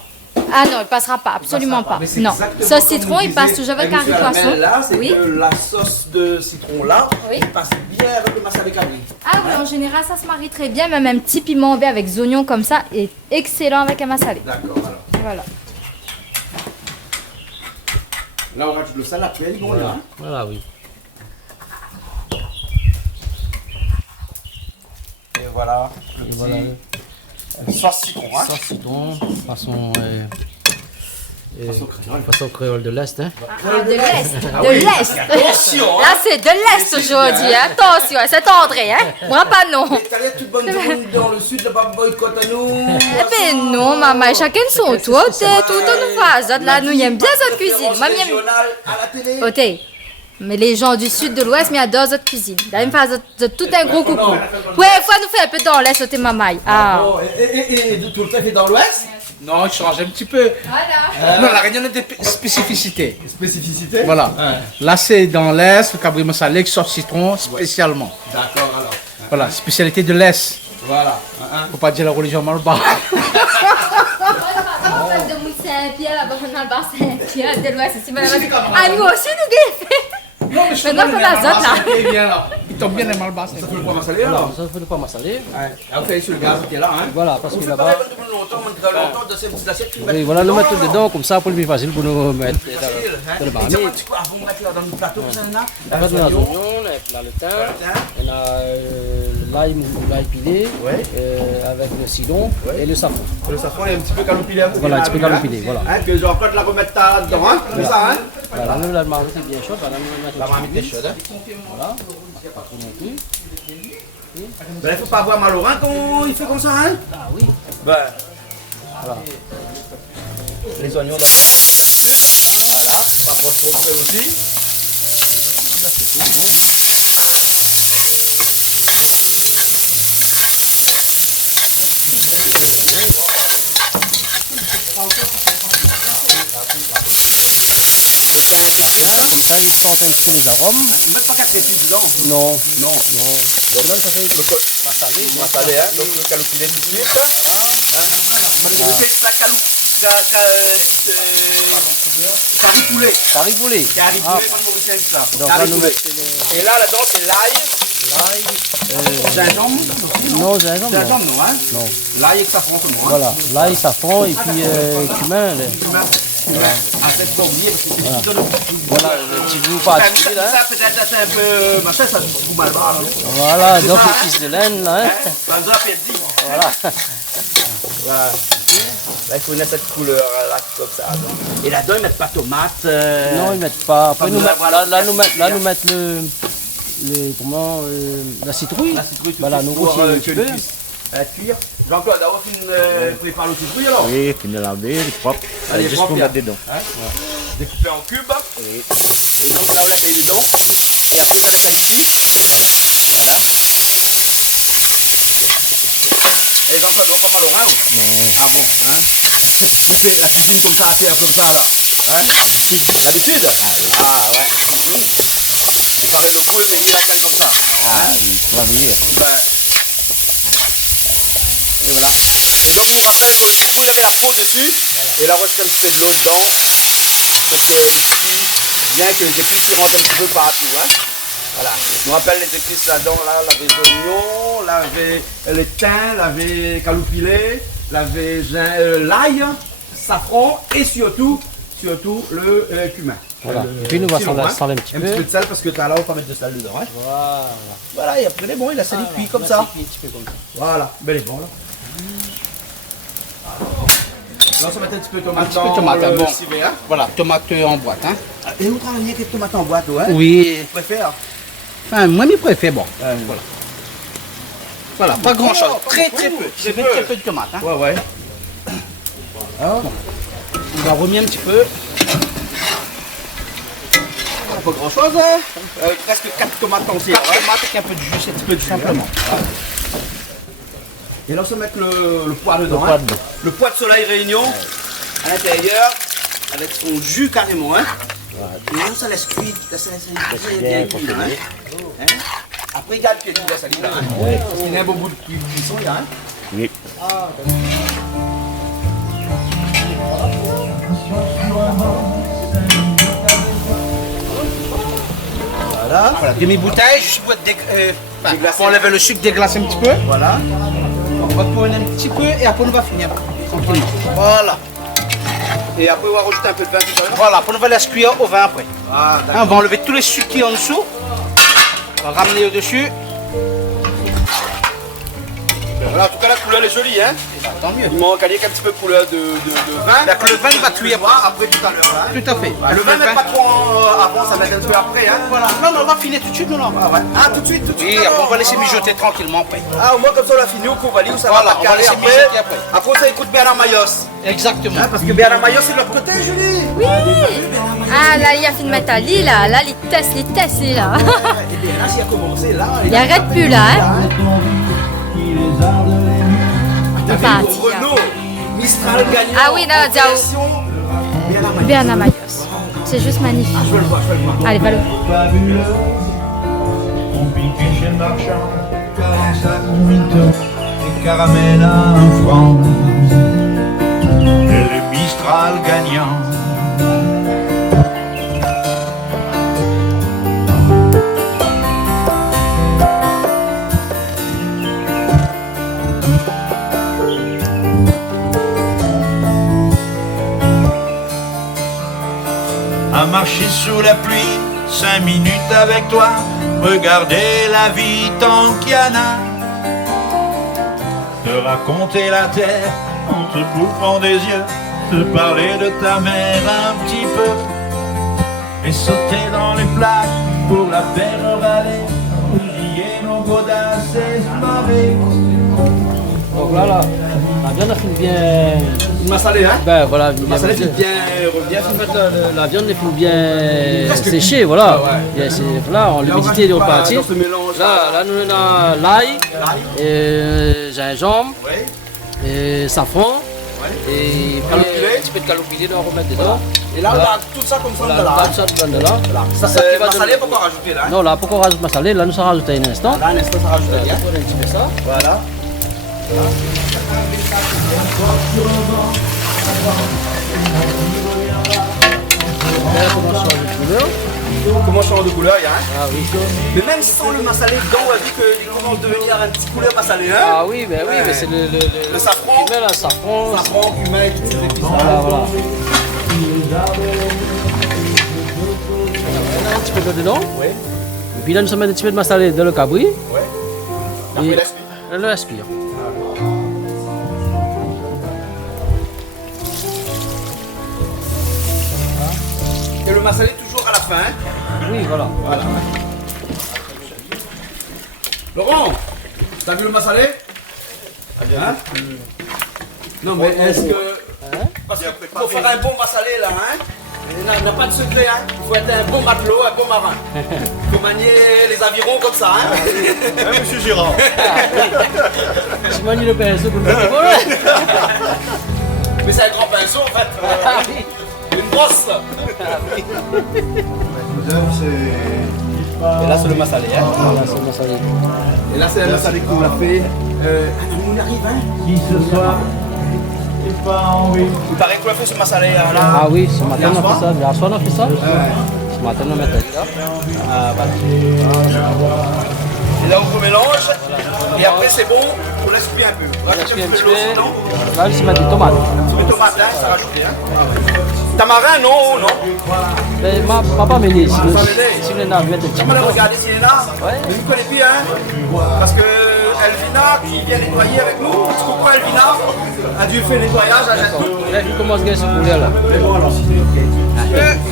Ah non, il passera pas, absolument pas. Mais c'est Non. exactement Sauce comme citron, vous il passe disiez toujours avec un riz monsieur poisson. Lamel, là, c'est Oui. que la sauce de citron là, Oui. il passe bien avec le masala cabri. Ah oui, en général, ça se marie très bien. Même un petit piment vert avec des oignons comme ça est excellent avec un massalé. D'accord, alors. Voilà. Là, on rajoute le sel après, bon, là. hein. Voilà, oui. Et voilà, le Et petit voilà. sauce citron, hein. Sauce citron, façon Façon créole. façon créole de l'Est. Hein. Ah, de l'Est. Ah De oui, l'Est. attention, hein. Là, c'est de l'Est aujourd'hui. Hein. Attention, c'est André. Hein. Moi, pas non. T'as l'air toute bonne monde dans le sud, là-bas, boycott à nous. Eh ben non, maman, chacun son tour. Tout nous fasse. Là, nous, aime bien cette cuisine. Moi, j'aime. Régional à la télé. Ôtez. Mais les gens du sud, de l'ouest, mais il y a deux autres cuisines. Là, ils me font tout un gros coucou. Ouais, il faut nous faire un peu dans l'est, ôtez mamaï. Ah. Oh, et tout le temps fait dans l'ouest. Non, je change un petit peu. Voilà. Non, la Réunion a des spécificités. Spécificité. Voilà. Ouais. Là, c'est dans l'Est, le cabri massalé avec sauce citron spécialement. D'accord, alors. Voilà, spécialité de l'Est. Voilà. Faut pas dire la religion malbar. De Mouille Saint-Pierre, là-bas, on a le bar Saint-Pierre, de l'ouest, ici, madame. Ah, nous aussi, nous guettons. Non, mais je Maintenant, connais faut la les zotte, là. Malbars, c'est bien, là. Il tombe bien les mal bas. Ça fait le poids massalé alors. Ça fait pas massalé. On fait sur le gaz qui est là. Hein. Voilà, parce On que fait là-bas. pareil comme longtemps, on met longtemps dans ces petites assiettes. Oui, voilà, nous mettons dedans, comme ça, pour le plus facile pour nous mettre dans le Et marmite. dis-moi un petit peu avant de mettre là dans le plateau, ça en a. En fait, on a l'oignon, on a le thym, on a l'ail pilé, avec le cidron et le safran. Le safran est un petit peu calopilé. Voilà, un petit peu calopilé, voilà. Hein, que genre quand la remettre là-dedans, hein, comme ça, hein. Voilà, nous, la marmite est bien chaude, voilà, nous mettons La marmite est chaude, hein. Voilà, pas trop non plus. Ben, il faut pas avoir mal au rein quand il fait comme ça, hein. Ah oui. Ben, voilà. Les oignons d'abord. Voilà, on va prendre le feu aussi. Ça, c'est tout bon. Comme ça, il sent un petit peu les arômes. Même pas qu'à tête dedans. Non. Non. C'est même ça fait Le col massalé, hein. Donc le calopilé tout de suite. Hein. Ça caripoulet. Caripoulet. Caripoulet, comme Mauricien dit ça. Donc là, nous mettons Et là, là-dedans, c'est l'ail. Gingembre. Non, gingembre, non. Gingembre, non, hein. Non. L'ail et safran seulement. Hein. Voilà, l'ail, safran et puis cumin. À cette pommier, parce que c'est tout dans le petit goût. Voilà, le petit goût particulier là. Ça, peut-être, c'est un peu. Machin, ça vous mal bas. Voilà, C'est donc ça, le hein. fils de laine là. Hein. Ça nous a perdu. Voilà. Voilà. Là, il faut une cette couleur là, comme ça. Et là-dedans, ils mettent pas de tomates. Non, ils mettent pas. Après, nous mettre, voilà, là, nous mettre la citrouille. La citrouille, voilà, nous pour aussi un petit peu. cuire. Jean-Claude, d'abord, tu prépares le citrouille alors. Oui, qui me laver, il est propre. Allez, Juste propre, pour bien. mettre dedans. Hein? Découpé en cubes. Oui. Et donc là, on l'a caillé dedans. Et après, on va la cailler ici. Voilà. Et Jean-Claude, va pas mal au rein. Non. Ah bon, hein? Tu fais la cuisine comme ça, à terre comme ça, là. Hein? D'habitude? Ah ouais. Il paraît le boule, mais il la fait comme ça. Ah, il faut venir. Ben. Et voilà. Et donc on rappelle que le citrouille, il avait la peau dessus. Et là, on reste un petit peu de l'eau dedans. Pour que ici, bien que les épices qui rentrent un petit peu partout. Hein. Voilà. On rappelle les épices là-dedans, là, l'avait d'oignon, l'avait le thym, l'avait calopilé, l'avait l'ail, safran et surtout le cumin. Voilà. Et puis nous va saler un petit Un peu. petit peu de sel parce que là, on va pas mettre de sel dedans. Hein. Voilà. Voilà, et après, il est bon, il a salé cuit comme ça. Un petit peu comme ça. Voilà, ben il est bon là. Là, on va mettre un petit peu de tomate. Un petit peu de tomate, bon. civet, hein. Voilà, tomate en boîte. Hein. Et vous travaillez avec des tomates en boîte, ouais? Oui. Tu préfères? Enfin, moi, je préfère, bon. Voilà. Voilà, pas grand chose. Très peu. Je mets très peu de tomates. Hein. Ouais, ouais. On va remettre un petit peu. Pas grand chose, hein? Presque 4 tomates entières. 4 tomates avec un peu de jus, c'est un petit peu de jus. Simplement. Et là, on se met le pois dedans. Le pois hein. dedans. Le pois de soleil réunion à l'intérieur avec son jus carrément. Hein. Et là, ça laisse cuire. Ça laisse bien cuire. Hein. Hein. Après, regarde qu'il y a de la salive là. Hein. Parce qu'il y a un beau bout de cuisson, il y a. Hein. Oui. Voilà. Voilà, demi-bouteille, juste pour, pour enlever le sucre, déglacer un petit peu. Voilà. On va tourner un petit peu et après on va finir tranquillement. Voilà. Et après, on va rajouter un peu de vin tout à l'heure. Voilà, après on va laisser cuire au vin après. Ah, Hein, on va enlever tous les sucres qui sont en dessous. On va ramener au-dessus. voilà, en tout cas, la couleur est jolie. Hein. Tant mieux. Il manque un petit peu de couleur de vin. Donc, le vin il va cuire. Après tout à l'heure. Hein. Tout à fait. Le vin, met pas trop avant, ça met un peu après. Hein. Voilà. Non, non, on va finir tout de suite, non, non. Ah, ouais. Ah, tout de suite, tout de suite. Et après alors. on va laisser mijoter tranquillement après. Ah, au moins comme ça, on l'a fini au Covalie où ça Voilà, va on va laisser après. mijoter après. Après, ça écoute bien la Mayos. Exactement. Hein, parce que bien la Mayos, c'est de l'autre côté, Julie. Oui. Ah là, il a fait de mettre à lit là. Là, les tests, là. Et bien là, s'il a commencé, là. Il arrête plus là, hein. Il est parti. là. Renault, Mistral gagnant. Ah oui, là, Diao. Bernard Mayos. C'est juste magnifique. Je veux le voir, je veux le voir. Allez, va-le. fabuleux. On pique chez le marchand, commence à convito, des caramels à 1 franc. Et le Mistral gagnant. à marcher sous la pluie, 5 minutes avec toi, regarder la vie tant qu'il y en a. Te raconter la terre en te bouffant des yeux, te parler de ta mère un petit peu, et sauter dans les plages pour la faire râler, oublier nos godasses et se marrer. Donc là, la viande elle finit bien. Une massalée, hein? Ben voilà, Une massalée finit bien, revient. En fait, la viande elle finit bien séchée, voilà. Et voilà, on l'a médité, on repartit. Là, nous avons l'ail, gingembre, et safran. Et puis un petit peu de calopilé, on remet dedans. Et là, tout ça comme ça de là. Tout ça dedans de là. Ça, massalé, pourquoi rajouter là? Non, là, pourquoi on rajoute massalé? Là, nous allons rajouter un instant. Là, un instant, ça rajoute rien. Un petit peu ça. Voilà. Comment changer de couleur, il y a, hein? Ah oui. Mais même sans le massalé dedans, on a vu qu'il commence à devenir un petit couleur massalé, hein? Ah oui, ben oui, mais c'est le safran. Cumin, là, safran, cumin, toutes ces épices. Voilà, voilà. Un petit peu dedans. Oui. Et puis là, nous sommes un petit peu de massalé dans le cabri. Oui. Et on le aspire. Et le massalé toujours à la fin. Oui, voilà. Laurent, t'as vu le massalé? Hein? Non, mais est-ce que... Parce que pour faire un bon massalé là, hein, il n'y a pas de secret, hein. Il faut être un bon matelot, un bon marin. Il faut manier les avirons comme ça, hein. Monsieur Girard. Je manie le pinceau pour le faire. Mais c'est un grand pinceau en fait. Une brosse. Et là c'est le massalé, hein. Voilà, c'est le massalé. Et là c'est le massalé qu'on a fait. On arrive, hein. Qui ce soir n'est pas envie. Il paraît qu'on a fait ce massalé là. Ah oui, ce matin on a fait ça. Hier soir on a fait ça. Ce matin on a mis ça. Ah voilà. Et là on mélange. Et après c'est bon, on laisse cuire un peu. On laisse cuire un petit peu. Là je vais mettre des tomates. Des tomates, hein, ça rajoute, hein. Tamarin, non, non. Mais papa me dit, si vous n'avez pas de On va regarder si elle est là. Ouais. Mais vous ne connaissez plus, hein. Parce que Elvina, qui vient nettoyer avec nous, tu comprends Elvina, a dû faire le nettoyage à Jacques. Là, il commence à gagner ce poulet là.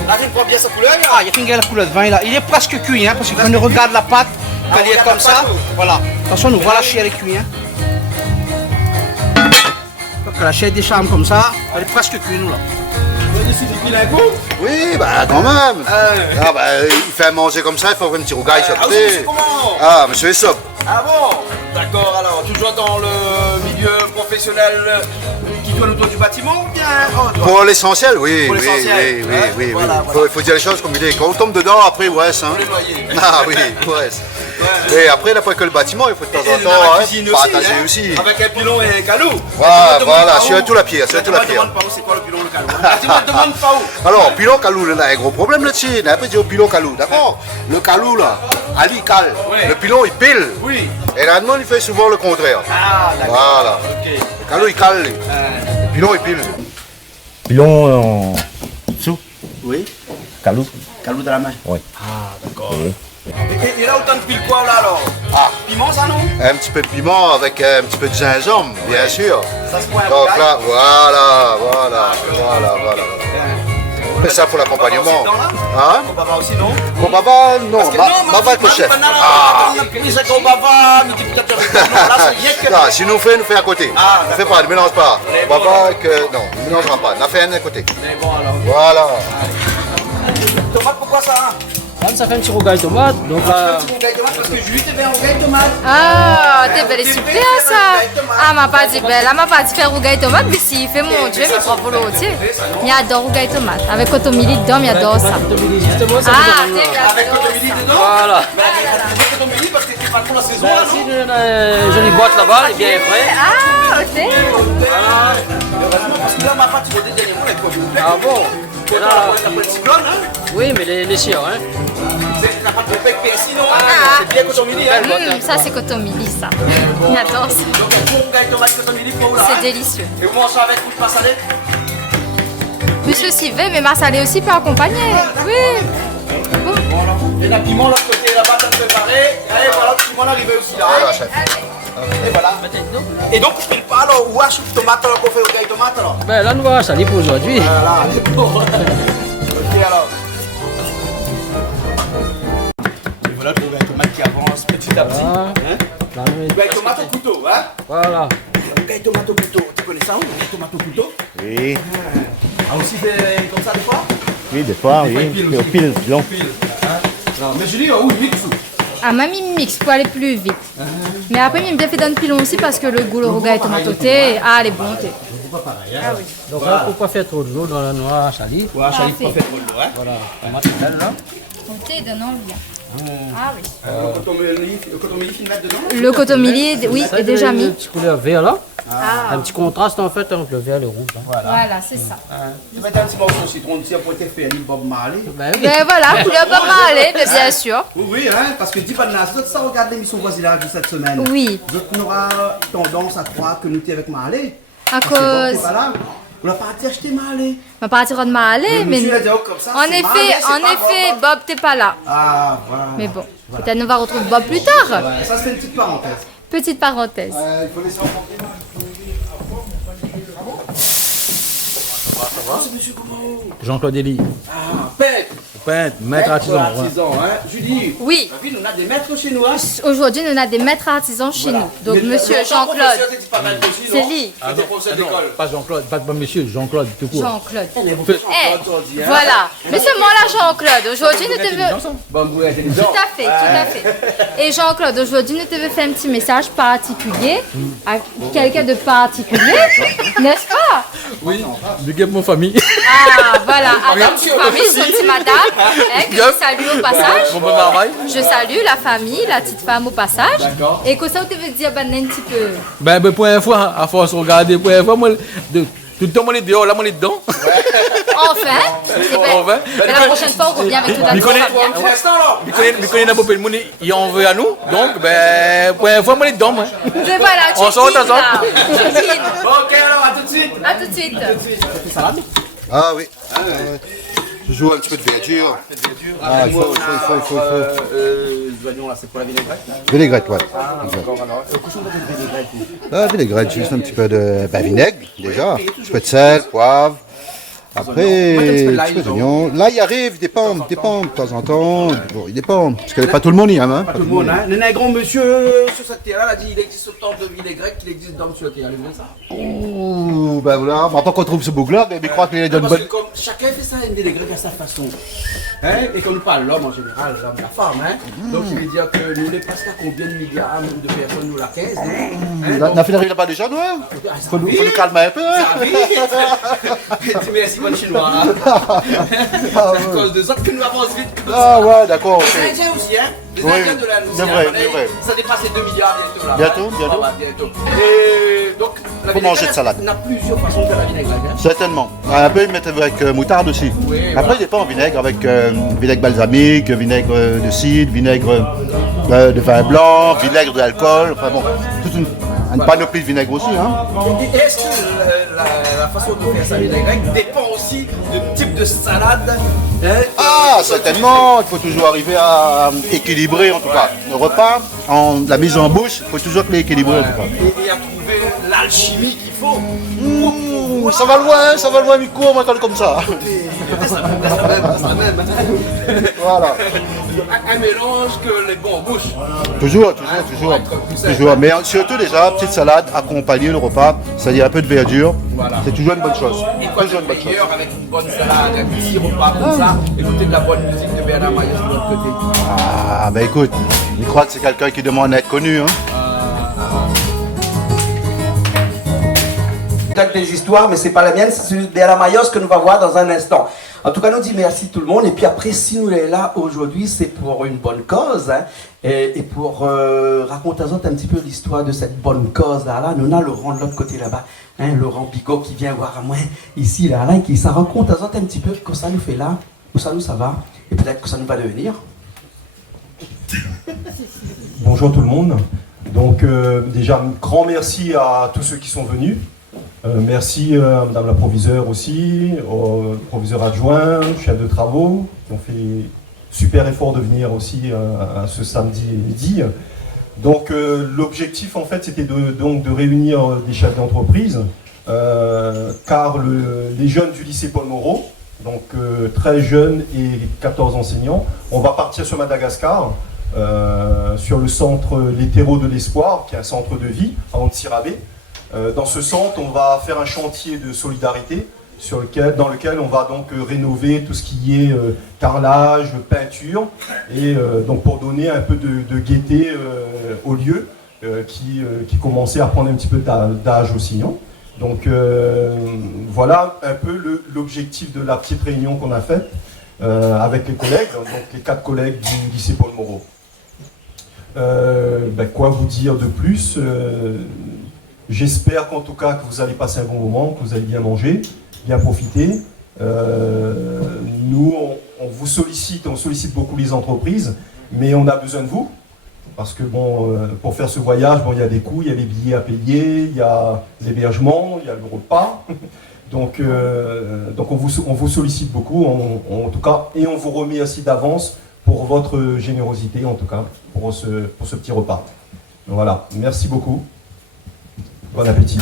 Là, tu prends bien sa couleur. Ah, il y a qu'une la couleur de vin là. Il est presque cuit, hein, parce que quand on regarde la pâte, quand il est comme ça, voilà. De toute façon, nous voilà la chair est cuite. Hein. Donc la chair des chambres comme ça, elle est presque cuite, nous là. Oui, bah quand même. Ah bah il fait manger comme ça, il faut avoir un petit rougail sur le Ah, côté. c'est comment? Ah, monsieur Essop. Ah bon? D'accord, alors, toujours dans le milieu professionnel qui tourne autour du bâtiment ou bien autre? Pour l'essentiel, oui, Pour oui, l'essentiel, oui, oui, hein? oui, Voilà, oui. voilà. Faut dire les choses comme il est. Quand on tombe dedans, après, ouais, hein. Pour les noyer. Ah oui, ouais. Et après, là, pas que le bâtiment, il faut de temps en Et dans temps la cuisine aussi, partager hein, aussi. avec un pilon et un calou. Voilà, sur tout la pierre, sur tout la Tu me pierre. demandes pas où c'est quoi le pilon, le calou. Tu me demandes pas où. Alors, pilon calou, là, il y a un gros problème là-dessus. On a pas dit au pilon calou, d'accord? Le calou, là, Ali cale. Ouais. Le pilon, il pile. Oui. Et l'allemand, il fait souvent le contraire. Ah, d'accord. Voilà. Ok. Le calou, il cale. Le pilon, il pile. Pilon en dessous, Oui. calou. Calou dans la main. Oui. Ah, d'accord. Et là, autant de pile quoi là alors? Ah, piment ça non? Un petit peu de piment avec un petit peu de gingembre, bien sûr. Ça se prend un Donc rougail. là, voilà. Et ça pour l'accompagnement. Hein? Baba aussi non? Bon, Baba, non, Baba est le chef. Ah, c'est qu'on Baba, mais tu peux non, là c'est rien que... Non, si nous fait à côté. Ah, Ne fais pas, ne mélange pas. Baba, que non, ne mélangera pas. On a fait un à côté. Mais bon alors. Voilà. Tomate, pourquoi ça? Là, ça fait un petit rougail tomate. Donc là, Un petit rougail tomate parce que Julie t'es bien rougail tomate. Ah, t'es belle, super ça. Ah, m'a pas dit belle, elle m'a pas dit faire rougail tomate, mais s'il fait mon Dieu, mais prend volontiers. Il adore rougail tomate. Avec cotomili dedans, il adore ça. justement, ça Ah, nous t'es amène là. bien. Avec cotomili dedans? Voilà. Mais avec cotomili parce que c'est pas trop la saison Là, là, si non? nous avons une jolie boîte là-bas, elle est bien prête. Ah, ok. Heureusement parce que là ma pâte, tu vois, dernièrement, elle est pas double. Ah bon? Et là, Ça peut être cyclone, hein? oui, mais les chiens, hein. C'est la pâte de bec sinon, Ah. c'est bien cotomili, hein? Ça, c'est cotomili, ça. Il adore ça. Donc un bon rougail tomate cotomili pour où là? C'est hein? délicieux. Et vous mangez ça avec une pâte salée? Monsieur Sivé, mais ma salée aussi peut accompagner. Oui. Bon. Et la piment, l'autre côté là-bas, t'as préparé. Et voilà, le piment arrivé aussi là. Voilà, chef. Et voilà. Et donc, je ne sais pas alors, où est-ce que tomate qu'on fait au gars tomate alors? Ben là, nous voilà salé pour aujourd'hui. Voilà, c'est bon. Ok alors. Et voilà le gars tomate qui avance petit à petit. Le gars tomate au couteau, hein? Voilà. Le gars tomate au couteau. Tu connais ça, le gars tomate au couteau? Oui, Ah, aussi des, comme ça des fois? oui, des fois, oui. Pile aussi. Pile, long. Non, mais je dis, où mix? Ah, mamie mixe pour aller plus vite. Mais après, il me bien fait d'un pilon aussi parce que le goût, le rouga est tomatoté. Ah, les bontés. Ah oui. Donc là, pourquoi faire trop de l'eau dans la noix salée? Ouais, Charlie, pas fait trop de l'eau, hein? Voilà, tomate belle là. Comté d'un envie. Ah oui. Le coton-mille, il met dedans? Le cotomilli, oui, est déjà Le mis. petit couleur vert là. Ah. Un petit contraste en fait entre le vert et le rouge. Là. Voilà, c'est ça. Tu mets un petit morceau de citron dessus pour te faire Bob Marley. Ben oui. Mais voilà, couleur pas mal, mais bien sûr. Oui, oui, hein, parce que dis pas de nas, ça regarde l'émission voisinage de cette semaine. Oui. On aura tendance à croire que nous étions avec Marley. À cause. Voilà. On n'a pas acheter Marley. On va partir de Marley, mais. Monsieur l'a dit comme ça. En c'est effet, Marley, c'est pas Bob, t'es pas là. Ah, voilà. Mais bon, peut-être nous va retrouver Bob plus tard. Ouais, ça, c'est une petite parenthèse. Petite parenthèse. Il faut laisser emporter. Jean-Claude Elie. Ah, peintre. Peintre, maître artisan. ouais. Hein. Julie. Oui. La ville, on a des maîtres chez nous, hein. Aujourd'hui, nous avons des maîtres artisans chez Voilà. nous. Donc, Mais monsieur le Jean-Claude. professeur, t'es pas mal aussi, C'est non? lui. Ah, non, professeur d'école. Pas Jean-Claude, pas monsieur, Jean-Claude, tout court. Jean-Claude. Eh, Eh, voilà. Mais c'est moi là, Jean-Claude. Aujourd'hui, nous te veux. Bon, vous êtes intelligent. Tout à fait, tout à fait. Et Jean-Claude, aujourd'hui, nous te veux faire un petit message particulier à quelqu'un de particulier, n'est-ce pas? Oui, big up mon famille. Ah, voilà. À ta petite famille, son petit madame, hein, que je salue au passage. Mon bon travail. Je salue la famille, la petite femme au passage. D'accord. Et que ça, tu veux dire, ben, un petit peu. Ben, pour une fois, à force de regarder, pour une fois, moi, tout le temps, moi, je suis dehors, là, moi, je suis dedans. Enfin. Eh ben, Enfin. et la prochaine fois, on revient avec tout Mais connaît- Mais connaît la popée, il en veut à nous. Donc, ben, pour une fois, moi, je suis dedans, moi. Mais voilà, tu On sort quittes, ensemble. là. Tu quittes. Ok, alors, à tout de suite. À tout de suite. Ah oui. Je joue un petit peu de verdure. Ah, il faut. Voyons, là, c'est pour la vinaigrette. Vinaigrette, ouais. D'accord, alors. Cochon de vinaigrette. Ah, vinaigrette, juste un petit peu de vinaigre, déjà. Un petit peu de sel, poivre. Après, un petit peu d'oignon. Là, il arrive, il dépend de temps en temps. Bon, il dépend. Parce que pas tout le monde y aime. Hein. Pas tout le monde, hein. Le grand monsieur sur cette terre-là a dit qu'il existe autant de vinaigrette qu'il existe d'hommes sur la terre. C'est vrai ça? Ouh, ben voilà. On va pas qu'on trouve ce bouc-là, mais il croit qu'il est de Parce bonne. que comme chacun fait ça, une vinaigrette à sa façon. Hein? Et comme nous parle l'homme en général, l'homme, la femme, hein? Donc ça veut dire que nous, on est presque à combien de milliards de personnes, nous, la caisse, hein? La fille n'arrive pas déjà, nous, hein? Faut nous calmer un peu, hein? Merci, bonne chinois. C'est à cause de ça que nous avançons vite. Ah ouais, d'accord. Les Indiens aussi, hein? Les Oui, Indiens de la c'est vrai, c'est vrai. Ça dépasse les 2 milliards bientôt là. Bientôt. Ah bah, bientôt. Et donc, la Faut manger de salade. On a plusieurs façons de faire la vinaigrette. Hein? Certainement. Un peu, ils mettent avec moutarde aussi. Oui, Après, voilà. il dépend en vinaigre, avec vinaigre balsamique, vinaigre de cidre, vinaigre de vin blanc, vinaigre d'alcool. Enfin bon, toute une panoplie de vinaigre aussi. Hein. Et est-ce que la façon de faire sa vinaigrette dépend aussi du type de salade hein? Ah, certainement. Il faut toujours arriver à équilibrer, en tout cas. Le repas, la mise en bouche, il faut toujours l'équilibrer, en tout cas. Et à trouver l'alchimie qu'il faut. Ça va loin, Miko, on m'entend comme ça. Voilà. Un mélange que les bons en bouche. Toujours. Mais surtout déjà, petite salade, accompagner le repas, c'est-à-dire un peu de verdure, Voilà. c'est toujours une bonne chose. Et quoi de meilleur avec une bonne salade, un petit repas comme ça, écouter de la bonne musique de Bernard Maillet de l'autre côté. Ah, ben écoute, je crois que c'est quelqu'un qui demande à être connu. Hein. Peut-être des histoires, mais c'est pas la mienne, c'est celui de Bernard Maillet que nous allons voir dans un instant. En tout cas, nous dit merci tout le monde. Et puis après, si nous sommes là aujourd'hui, c'est pour une bonne cause. Hein, et pour raconter un petit peu l'histoire de cette bonne cause là. Nous avons Laurent de l'autre côté là-bas. Hein, Laurent Pigot qui vient voir à moi ici, là, et qui ça raconte un petit peu que ça nous fait là, où ça nous ça va, et peut-être que ça nous va devenir. Bonjour tout le monde. Donc déjà, un grand merci à tous ceux qui sont venus. Merci à Madame la proviseure aussi, au proviseur adjoint, chef de travaux, qui ont fait super effort de venir aussi à ce samedi midi. Donc l'objectif en fait c'était de réunir des chefs d'entreprise, car les jeunes du lycée Paul Moreau, donc 13 jeunes et 14 enseignants, on va partir sur Madagascar, sur le centre Les Terreaux de l'Espoir, qui est un centre de vie à Antsirabe. Dans ce centre, on va faire un chantier de solidarité dans lequel on va donc rénover tout ce qui est carrelage, peinture, et donc pour donner un peu de gaieté au lieu qui commençait à prendre un petit peu d'âge aussi. Hein. Donc voilà un peu l'objectif de la petite réunion qu'on a faite avec les collègues, donc les 4 collègues du lycée Paul Moreau. Quoi vous dire de plus? J'espère qu'en tout cas que vous allez passer un bon moment, que vous allez bien manger, bien profiter. Nous, on vous sollicite, on sollicite beaucoup les entreprises, mais on a besoin de vous. Parce que bon, pour faire ce voyage, bon, il y a des coûts, il y a les billets à payer, il y a l'hébergement, il y a le repas. Donc on vous sollicite beaucoup, en tout cas, et on vous remercie d'avance pour votre générosité, en tout cas, pour ce petit repas. Voilà, merci beaucoup. Bon appétit.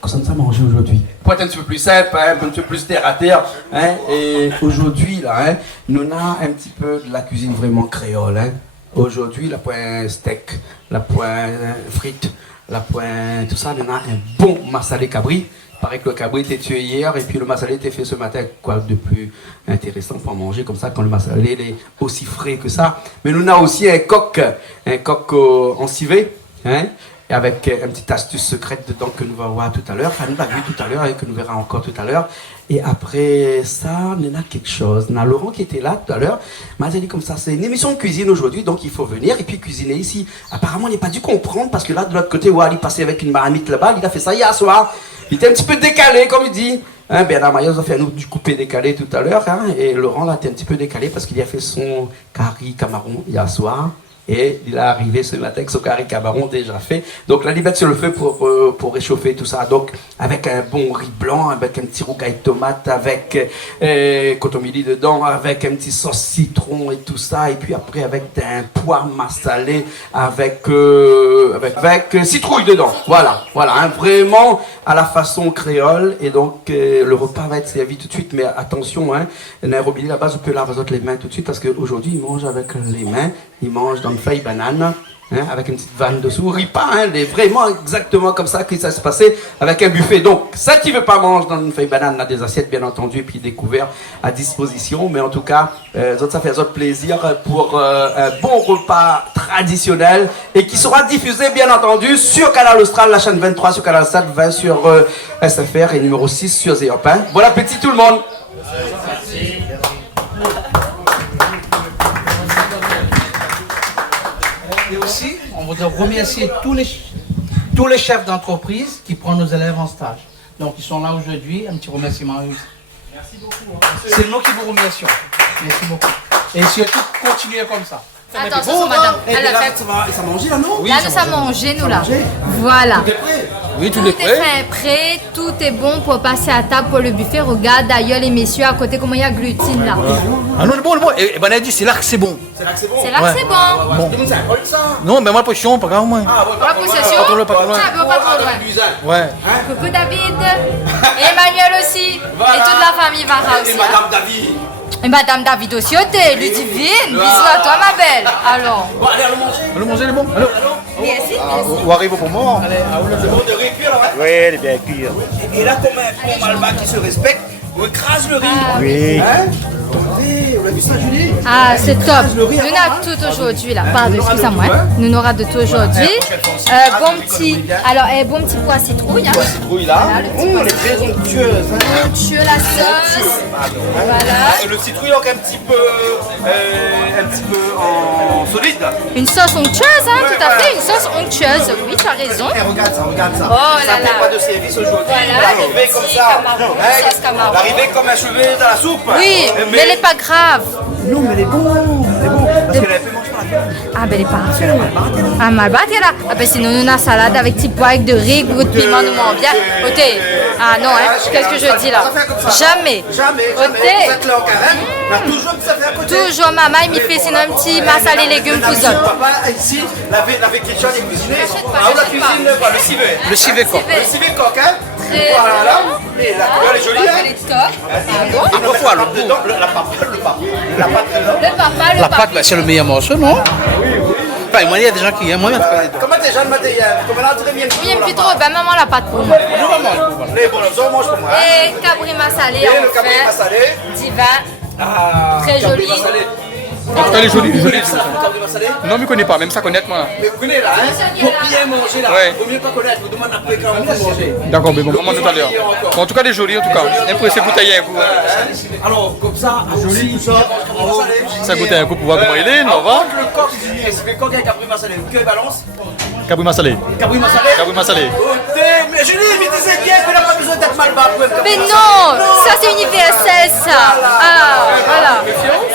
Comme ça, manger aujourd'hui. Pour être un petit peu plus simple, hein, un petit peu plus terre à terre. Hein, et aujourd'hui, là, hein, nous avons un petit peu de la cuisine vraiment créole. Hein. Aujourd'hui, la pointe steak, la pointe frites, la pointe tout ça, nous avons un bon massalé cabri. Il paraît que le cabri était tué hier et puis le massalé était fait ce matin. Quoi de plus intéressant pour manger comme ça quand le massalé est aussi frais que ça. Mais nous avons aussi un coq en civet. Hein, et avec une petite astuce secrète dedans que nous allons voir tout à l'heure, enfin nous l'avons vu tout à l'heure et que nous verrons encore tout à l'heure. Et après ça, on a quelque chose. On a Laurent qui était là tout à l'heure, m'a dit comme ça, c'est une émission de cuisine aujourd'hui, donc il faut venir et puis cuisiner ici. Apparemment, il n'a pas dû comprendre parce que là, de l'autre côté, où il passait avec une marmite là-bas, il a fait ça hier soir. Il était un petit peu décalé, comme il dit. Hein, Bernard Maillot a fait un autre du coupé décalé tout à l'heure, hein, et Laurent là était un petit peu décalé parce qu'il a fait son curry camaron hier soir. Et il est arrivé ce matin avec son curry camaron déjà fait. Donc là, il met sur le feu pour réchauffer tout ça. Donc avec un bon riz blanc, avec un petit rougail de tomate, avec coton-mili dedans, avec un petit sauce citron et tout ça. Et puis après avec un poire massalé avec citrouille dedans. Voilà, hein, vraiment à la façon créole. Et donc le repas va être servi tout de suite. Mais attention, hein, Nairobi là-bas, vous pouvez laver les mains tout de suite parce qu'aujourd'hui, ils mangent avec les mains. Ils mangent dans une feuille banane, hein, avec une petite vanne dessous. Repas, hein, vraiment exactement comme ça que ça se passait avec un buffet. Donc, ça qui ne veut pas manger dans une feuille banane, on a des assiettes bien entendu, et puis des couverts à disposition. Mais en tout cas, ça fait plaisir pour un bon repas traditionnel et qui sera diffusé bien entendu sur Canal Austral, la chaîne 23, sur Canal 7, 20 sur SFR et numéro 6 sur Zéop. Hein. Bon appétit tout le monde. Et aussi, on voudrait remercier tous les chefs d'entreprise qui prennent nos élèves en stage. Donc, ils sont là aujourd'hui. Un petit remerciement à eux. Merci beaucoup. C'est nous qui vous remercions. Merci beaucoup. Et surtout, continuez comme ça. Attention, madame. Ça manger là, non? Là, nous sommes mangés, nous là. Voilà. Tout est prêt? Oui, tout est prêt. Prêt, tout est bon pour passer à table pour le buffet. Regarde d'ailleurs les messieurs à côté comment il y a glutine là. Ah non, bon. Et ben, elle a dit, c'est là que c'est bon. C'est là que c'est bon? C'est là que c'est bon. Bon. C'est un problème ça? Non, mais moi, potion, pas grave, moi. Ah, ouais, Pas possession? Pas trop loin, pas trop loin. Ah, bon, pas trop loin. Ouais. Coucou David. Emmanuel aussi. Voilà. Et toute la famille Vara aussi. Et Madame David. Et Madame David aussi, Ludivine. Bisous à toi, ma belle. Alors. Bon, allez, allons manger. Allons manger, les bons. Allô. Merci. Où arrive pour moi? C'est bon de récuire là, ouais? Oui, elle est bien cuire. Et là, comme un bon Malba qui se respecte, on écrase le riz. Oui. Hein? On a vu ça, Julie? Ah, c'est top. Nous avons tout aujourd'hui là. Pardon, excusez-moi. Nous n'aurons de tout aujourd'hui. Bon petit pois citrouille. Hein. Citrouille là. Voilà, elle est très onctueuse. Onctueux la sauce. Voilà. Le citrouille donc un petit peu en solide. Une sauce onctueuse, hein, tout à fait. Une sauce onctueuse. Oui, tu as raison. Regarde ça. Oh ça là fait là. pas de service aujourd'hui. Voilà, L'arrivée comme ça. camaron, sauce camaron. L'arrivée comme un cheveu dans la soupe. Oui, mais elle n'est pas grave. Non, mais elle est bon. Ah ben les parfaits. Ah mal battu là. Ah ben sinon nous on a salade avec petit pois avec de riz, goût de piment, nous m'en bien. Ok. Ah non hein, qu'est-ce que je dis là? Jamais. Jamais. Ok. Vous êtes là au carême, on a toujours que ça fait à côté. Toujours maman il me fait sinon un petit masse à les légumes Papa ici, l'avait quelque chose à cuisiner. Ah, la cuisine, le civet. Le civet coq. Le civet coq, hein. Voilà. Et la couleur est jolie, hein. Elle est top. Autrefois, La pâte. la pâte, ben, c'est le meilleur morceau, non? Enfin, moi, il y a des gens qui aiment. Moi, comment t'es jeune, Mathieu? Comment on a très bien. Oui, un petit trop, ben maman la pâte pour moi. Les bons hommes mangent pour moi. Et cabri massalé, Et le cabri massalé. Divin. Très joli. En tout cas, les jolis. Cabri massalé. Non, je ne connais pas, même ça connaître moi. Mais vous connaissez là, hein? Pour bien manger là. Ouais. Vaut mieux pas connaître. Vous demandez après quand on manger. D'accord, mais bon, comment tout à l'heure. Bon, en tout cas, les jolis, en tout cas. Impressé goûter un coup. Alors, comme ça, joli, tout ça. Ça goûte un coup pour voir comment il est, non, va? Le coq, c'est le coq avec cabri massalé. Que balance? Cabri massalé. Cabri massalé? Cabri massalé. Mais Julie, mais disais bien qu'on n'a pas besoin d'être mal bas. Mais non, ça c'est universel ça. Ah, voilà.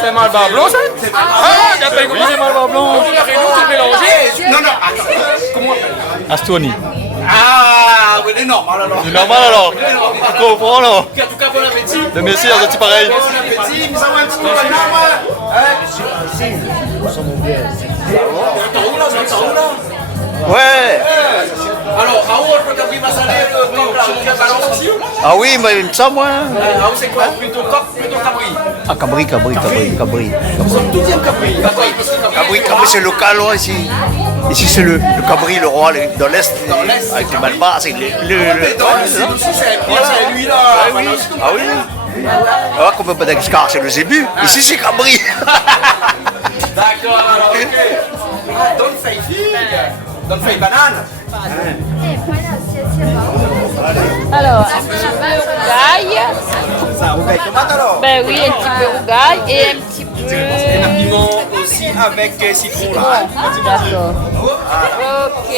C'est mal bas blanc, ça? Ah, il a pas écouté, c'est mal bas blanc. La réunion, tu le mélanges? Non, attends. Comment? Astoni. Ah, oui, c'est normal alors. C'est normal alors. Tu comprends alors? En tout cas, bon appétit. Le messie, c'est un petit pareil. Bon appétit, nous avons un petit peu de Ouais. Alors, à où le cabri massalé, le coq là, tu as balance aussi? Ah oui, moi, j'aime ça, moi. Ah, où c'est quoi? Plutôt coq, plutôt cabri? Ah, cabri. Nous sommes tous bien cabri. Cabri, c'est local, ouais, ici. Ici, c'est le cabri, le roi, dans l'Est. Avec les malbas, c'est C'est lui là. Ah oui. Ah, comme à Madagascar, c'est le zébu. Ici, c'est cabri. D'accord, alors, ok. Donne feuille figue. Donne feuille banane. Alors, un petit peu rougaille. Ça, rougaille tomate alors? Ben oui, un petit peu rougaille et un petit peu. Et un piment aussi avec citron là. D'accord. Ok.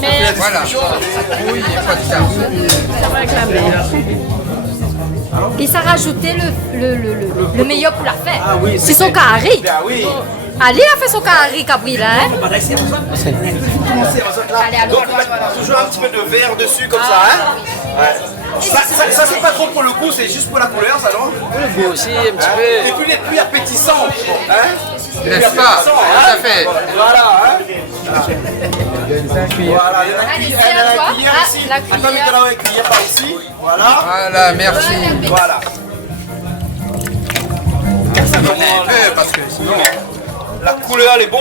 Mais Voilà. et ça rajoutait le meilleur pour la faire. Ah oui, c'est son carré. Ah oui. Ali a fait son carré, Cabri là. Hein? On va essayer pour ça. Donc, toujours un petit peu de verre dessus comme ça, hein? Ouais. Ça c'est pas trop pour le goût, c'est juste pour la couleur, ça non? Le goût aussi, un petit peu. Et puis les plus appétissants, hein? N'est-ce pas? Tout à fait. Voilà, hein? Voilà, il y a la Allez, cuillère, c'est à toi. ici. La Attends, cuillère. mettez la cuillère par ici. Voilà. Voilà, merci. Voilà. Ça commence Parce que sinon. la couleur, elle est bonne.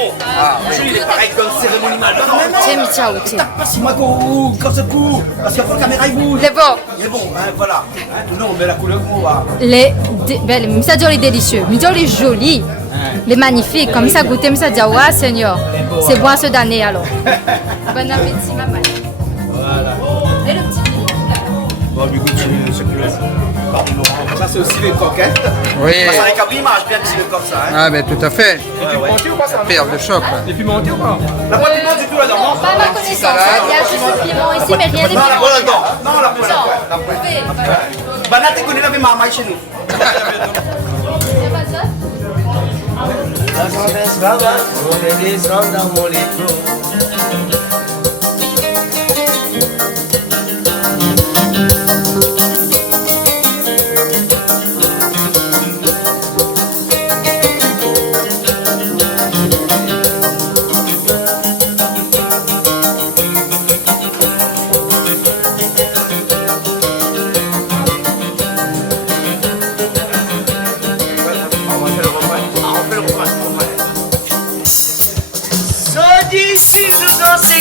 Jules, il est pareil comme cérémonie mal. C'est mi ciao, tiens. Tape pas si moi quand ce coup. Parce qu'après, la caméra, il bouge. Il est bon. Il est bon, hein, voilà. Hein, non, mais la couleur, on va. Ben, ça dit les délicieux, mais les jolis, les magnifiques, comme ça goûter, mais ça dit ouais Seigneur, c'est bon à ce d'année alors. Bon appétit maman. Voilà. Et le petit piment. Bon, du coup, c'est plus ça, c'est aussi les coques, hein? Oui. Ça, les cabris, il marche bien que c'est les coques, ça, hein? Ah, ben tout à fait. Pimenté ou pas, ça? Père de choc. Et pimenté ou pas? La pas de piment du tout là-dedans, non? Pas ma connaissance, hein. Il y a juste le piment ici, mais rien de Non, la piment. poêle là-dedans. Non, la poêle. Banane, tu connais la même marmaille chez nous.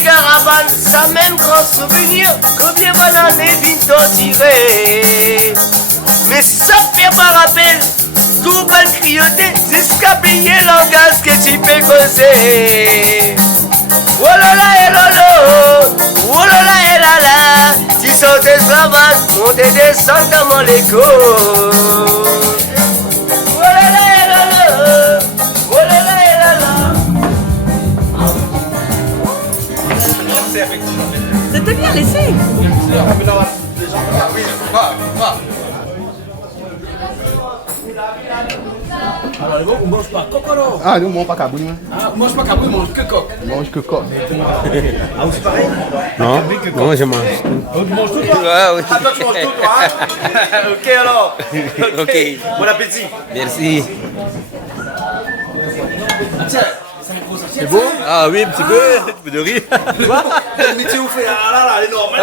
Caravanes, ça même grand souvenir, combien bonne année vient t'en tirer. Mais ça fait pas rappel, tout bel crioter, jusqu'à plier langage que tu peux causer. Oh là là et là là, oh là là et là là, si sont tes savanes, on te descend dans mon écho. Oh là là et là là, oh là là et là là. C'était bien laissé. Alors, on mange pas coq alors? Ah, nous, on mange pas cabouille. Ah, on mange pas cabouille, on mange que coq. On mange que coq. Ah, c'est pareil? Non, non, je mange. Tu manges tout, toi? Oui. Ah, toi, tu manges tout, toi, hein? Ok, alors. Ok. Bon appétit. Merci. Tiens. C'est beau? Ah oui, un petit peu, un peu de riz. Quoi? Le métier vous fait là, énorme.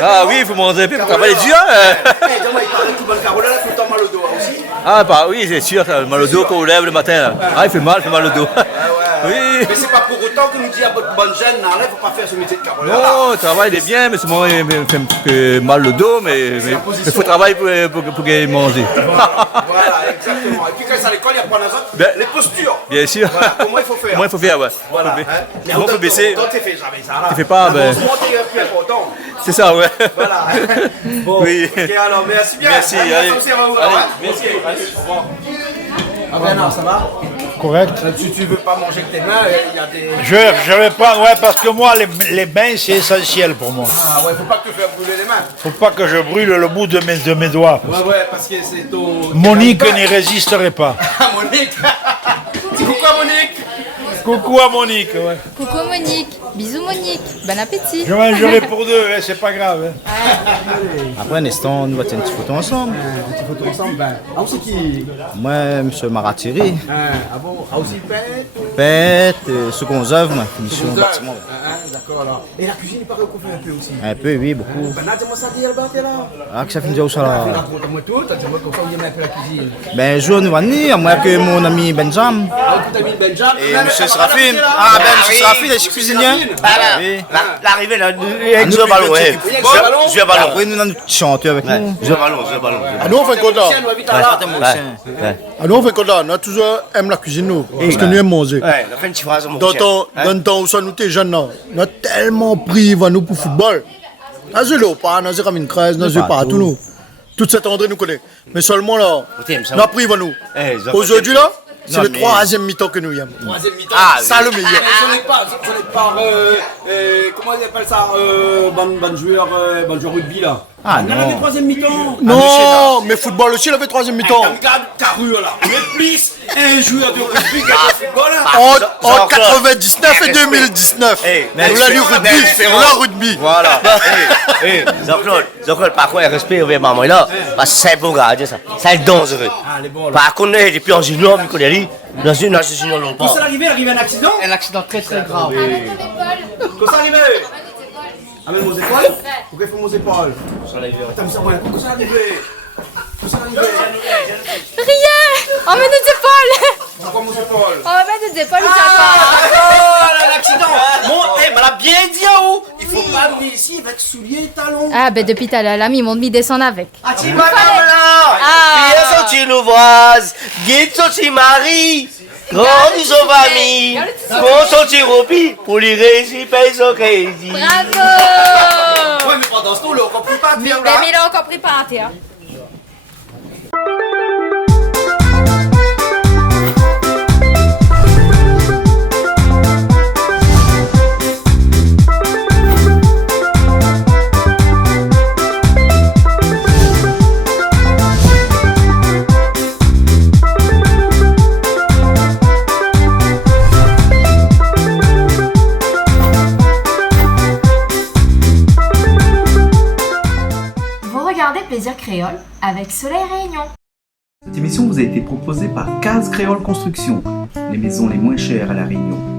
Ah oui, il faut manger un peu pour travailler dur. Dis-moi, il paraît que tu vas le carreau là, tout le temps mal au dos aussi. Ah bah oui, c'est sûr, mal au dos quand on lève le matin. Là. Ah, il fait mal au dos. Oui. Mais c'est pas pour autant que nous dit à votre bonne jeune, non, là, il faut pas faire ce métier de carreau là. Non, le travail il est bien, mais c'est moi il me fait un petit peu mal le dos, mais il faut travailler pour qu'il mange. Voilà, exactement. Et puis quand c'est à l'école, il apprend les postures. Bien sûr. Voilà, comment il faut faire. Comment il faut faire, ouais. Voilà. Comment il faut baisser. Toi, tu fais jamais ça là. Tu fais pas, ben. L'avancement, plus important. C'est ça, ouais. Voilà. Bon, oui. ok, alors, merci bien. Merci, allez. Merci. Merci. Au revoir. Ah ben non, ça va? Correct. Si tu veux pas manger avec tes mains, il y a des... Je vais pas, ouais, parce que moi, les mains, c'est essentiel pour moi. Ah ouais, faut pas que tu fasses brûler les mains. Faut pas que je brûle le bout de mes doigts. Ouais, parce que c'est ton... Monique n'y résisterait pas. Ah, Monique. Coucou à Monique. Coucou à Monique, ouais. Coucou Monique, bisous Monique, bon appétit. Je mangerai pour deux, hein, c'est pas grave. Hein. Après un instant, nous va faire une petite photo ensemble. Une petite photo ensemble, ben. Ah, c'est qui? Moi, monsieur Maratiri. Ah bon? Ah, aussi Pète? Pète, secondes œuvres, finition Secondes bâtiment. D'accord, alors. Et la cuisine, il paraît qu'on fait un peu aussi. Un peu, oui, beaucoup. Ben, dis-moi ça, dis-le, ben, t'es là. Ah, que ça finit où ça là? Raconte-moi tout, dis-moi qu'on fait un peu la cuisine. Ben, jour nous va venir, moi que mon ami Benjamin. Ah, ton ami Benjamin. Et monsieur Srafin. Ah, ben, monsieur Srafin, est cuisinier. Voilà. L'arrivée là, avec le ballon, ouais. Je vais ballon. Oui, nous avons chanté avec nous. Je ballon. Ah, nous, on fait quoi là? Ouais. Ah, nous, on fait quoi là? Nous, on toujours aime la cuisine, nous. Parce que nous aimons manger. Ouais, on fait une petite phrase, mon Dans le temps où ça nous était jeunes, nous avons tellement pris nous pour football. Nous avons Léopard, nous avons Ramine 13, nous avons partout, nous. Toute cette André nous connaît. Mais seulement là, nous avons pris nous. Aujourd'hui là, c'est le troisième mi-temps que nous y avons. Troisième mi-temps. Ah, ça le meilleur. Ce n'est pas, comment ils appellent ça, bon joueur rugby là. Ah on avait troisième mi-temps. Non, mais football aussi, il avait troisième mi-temps. Regarde Carrure là. Mais plus un joueur de rugby qui a fait football là. En 99 et 2019. On a eu rugby, on a rugby. Voilà. Jean-Claude, par contre, il respecte vraiment moi là. Parce que c'est un bon gars, ça. C'est dangereux. Par contre, depuis en junior, vu qu'on est allé, dans une junior longtemps. Quand c'est arrivé un accident? Un accident très grave. Quand c'est arrivé? Ah, mais mon épaule? Pourquoi il faut mon épaule? Attends, mais ça, ouais, quand c'est arrivé? Quand c'est arrivé? Rien. On met nos épaules. C'est quoi mon épaule? On va mettre nos épaules, L'accident! Bon, elle m'a bien dit où? Il faut pas venir ici avec souliers et talons. Ah, ben depuis tout à l'heure, l'ami, ils m'ont mis descendre avec. Ah, tu m'as là! Bien sorti louvoise, guide sorti Marie, grande son famille, bon sorti Ropi, pour les réussir, paye son crédit. Bravo! Ouais, mais pendant ce temps, là, on comprend pas. Mais il a encore pris par terre. Plaisir créole avec Soleil Réunion. Cette émission vous a été proposée par Case Créole Construction, les maisons les moins chères à La Réunion.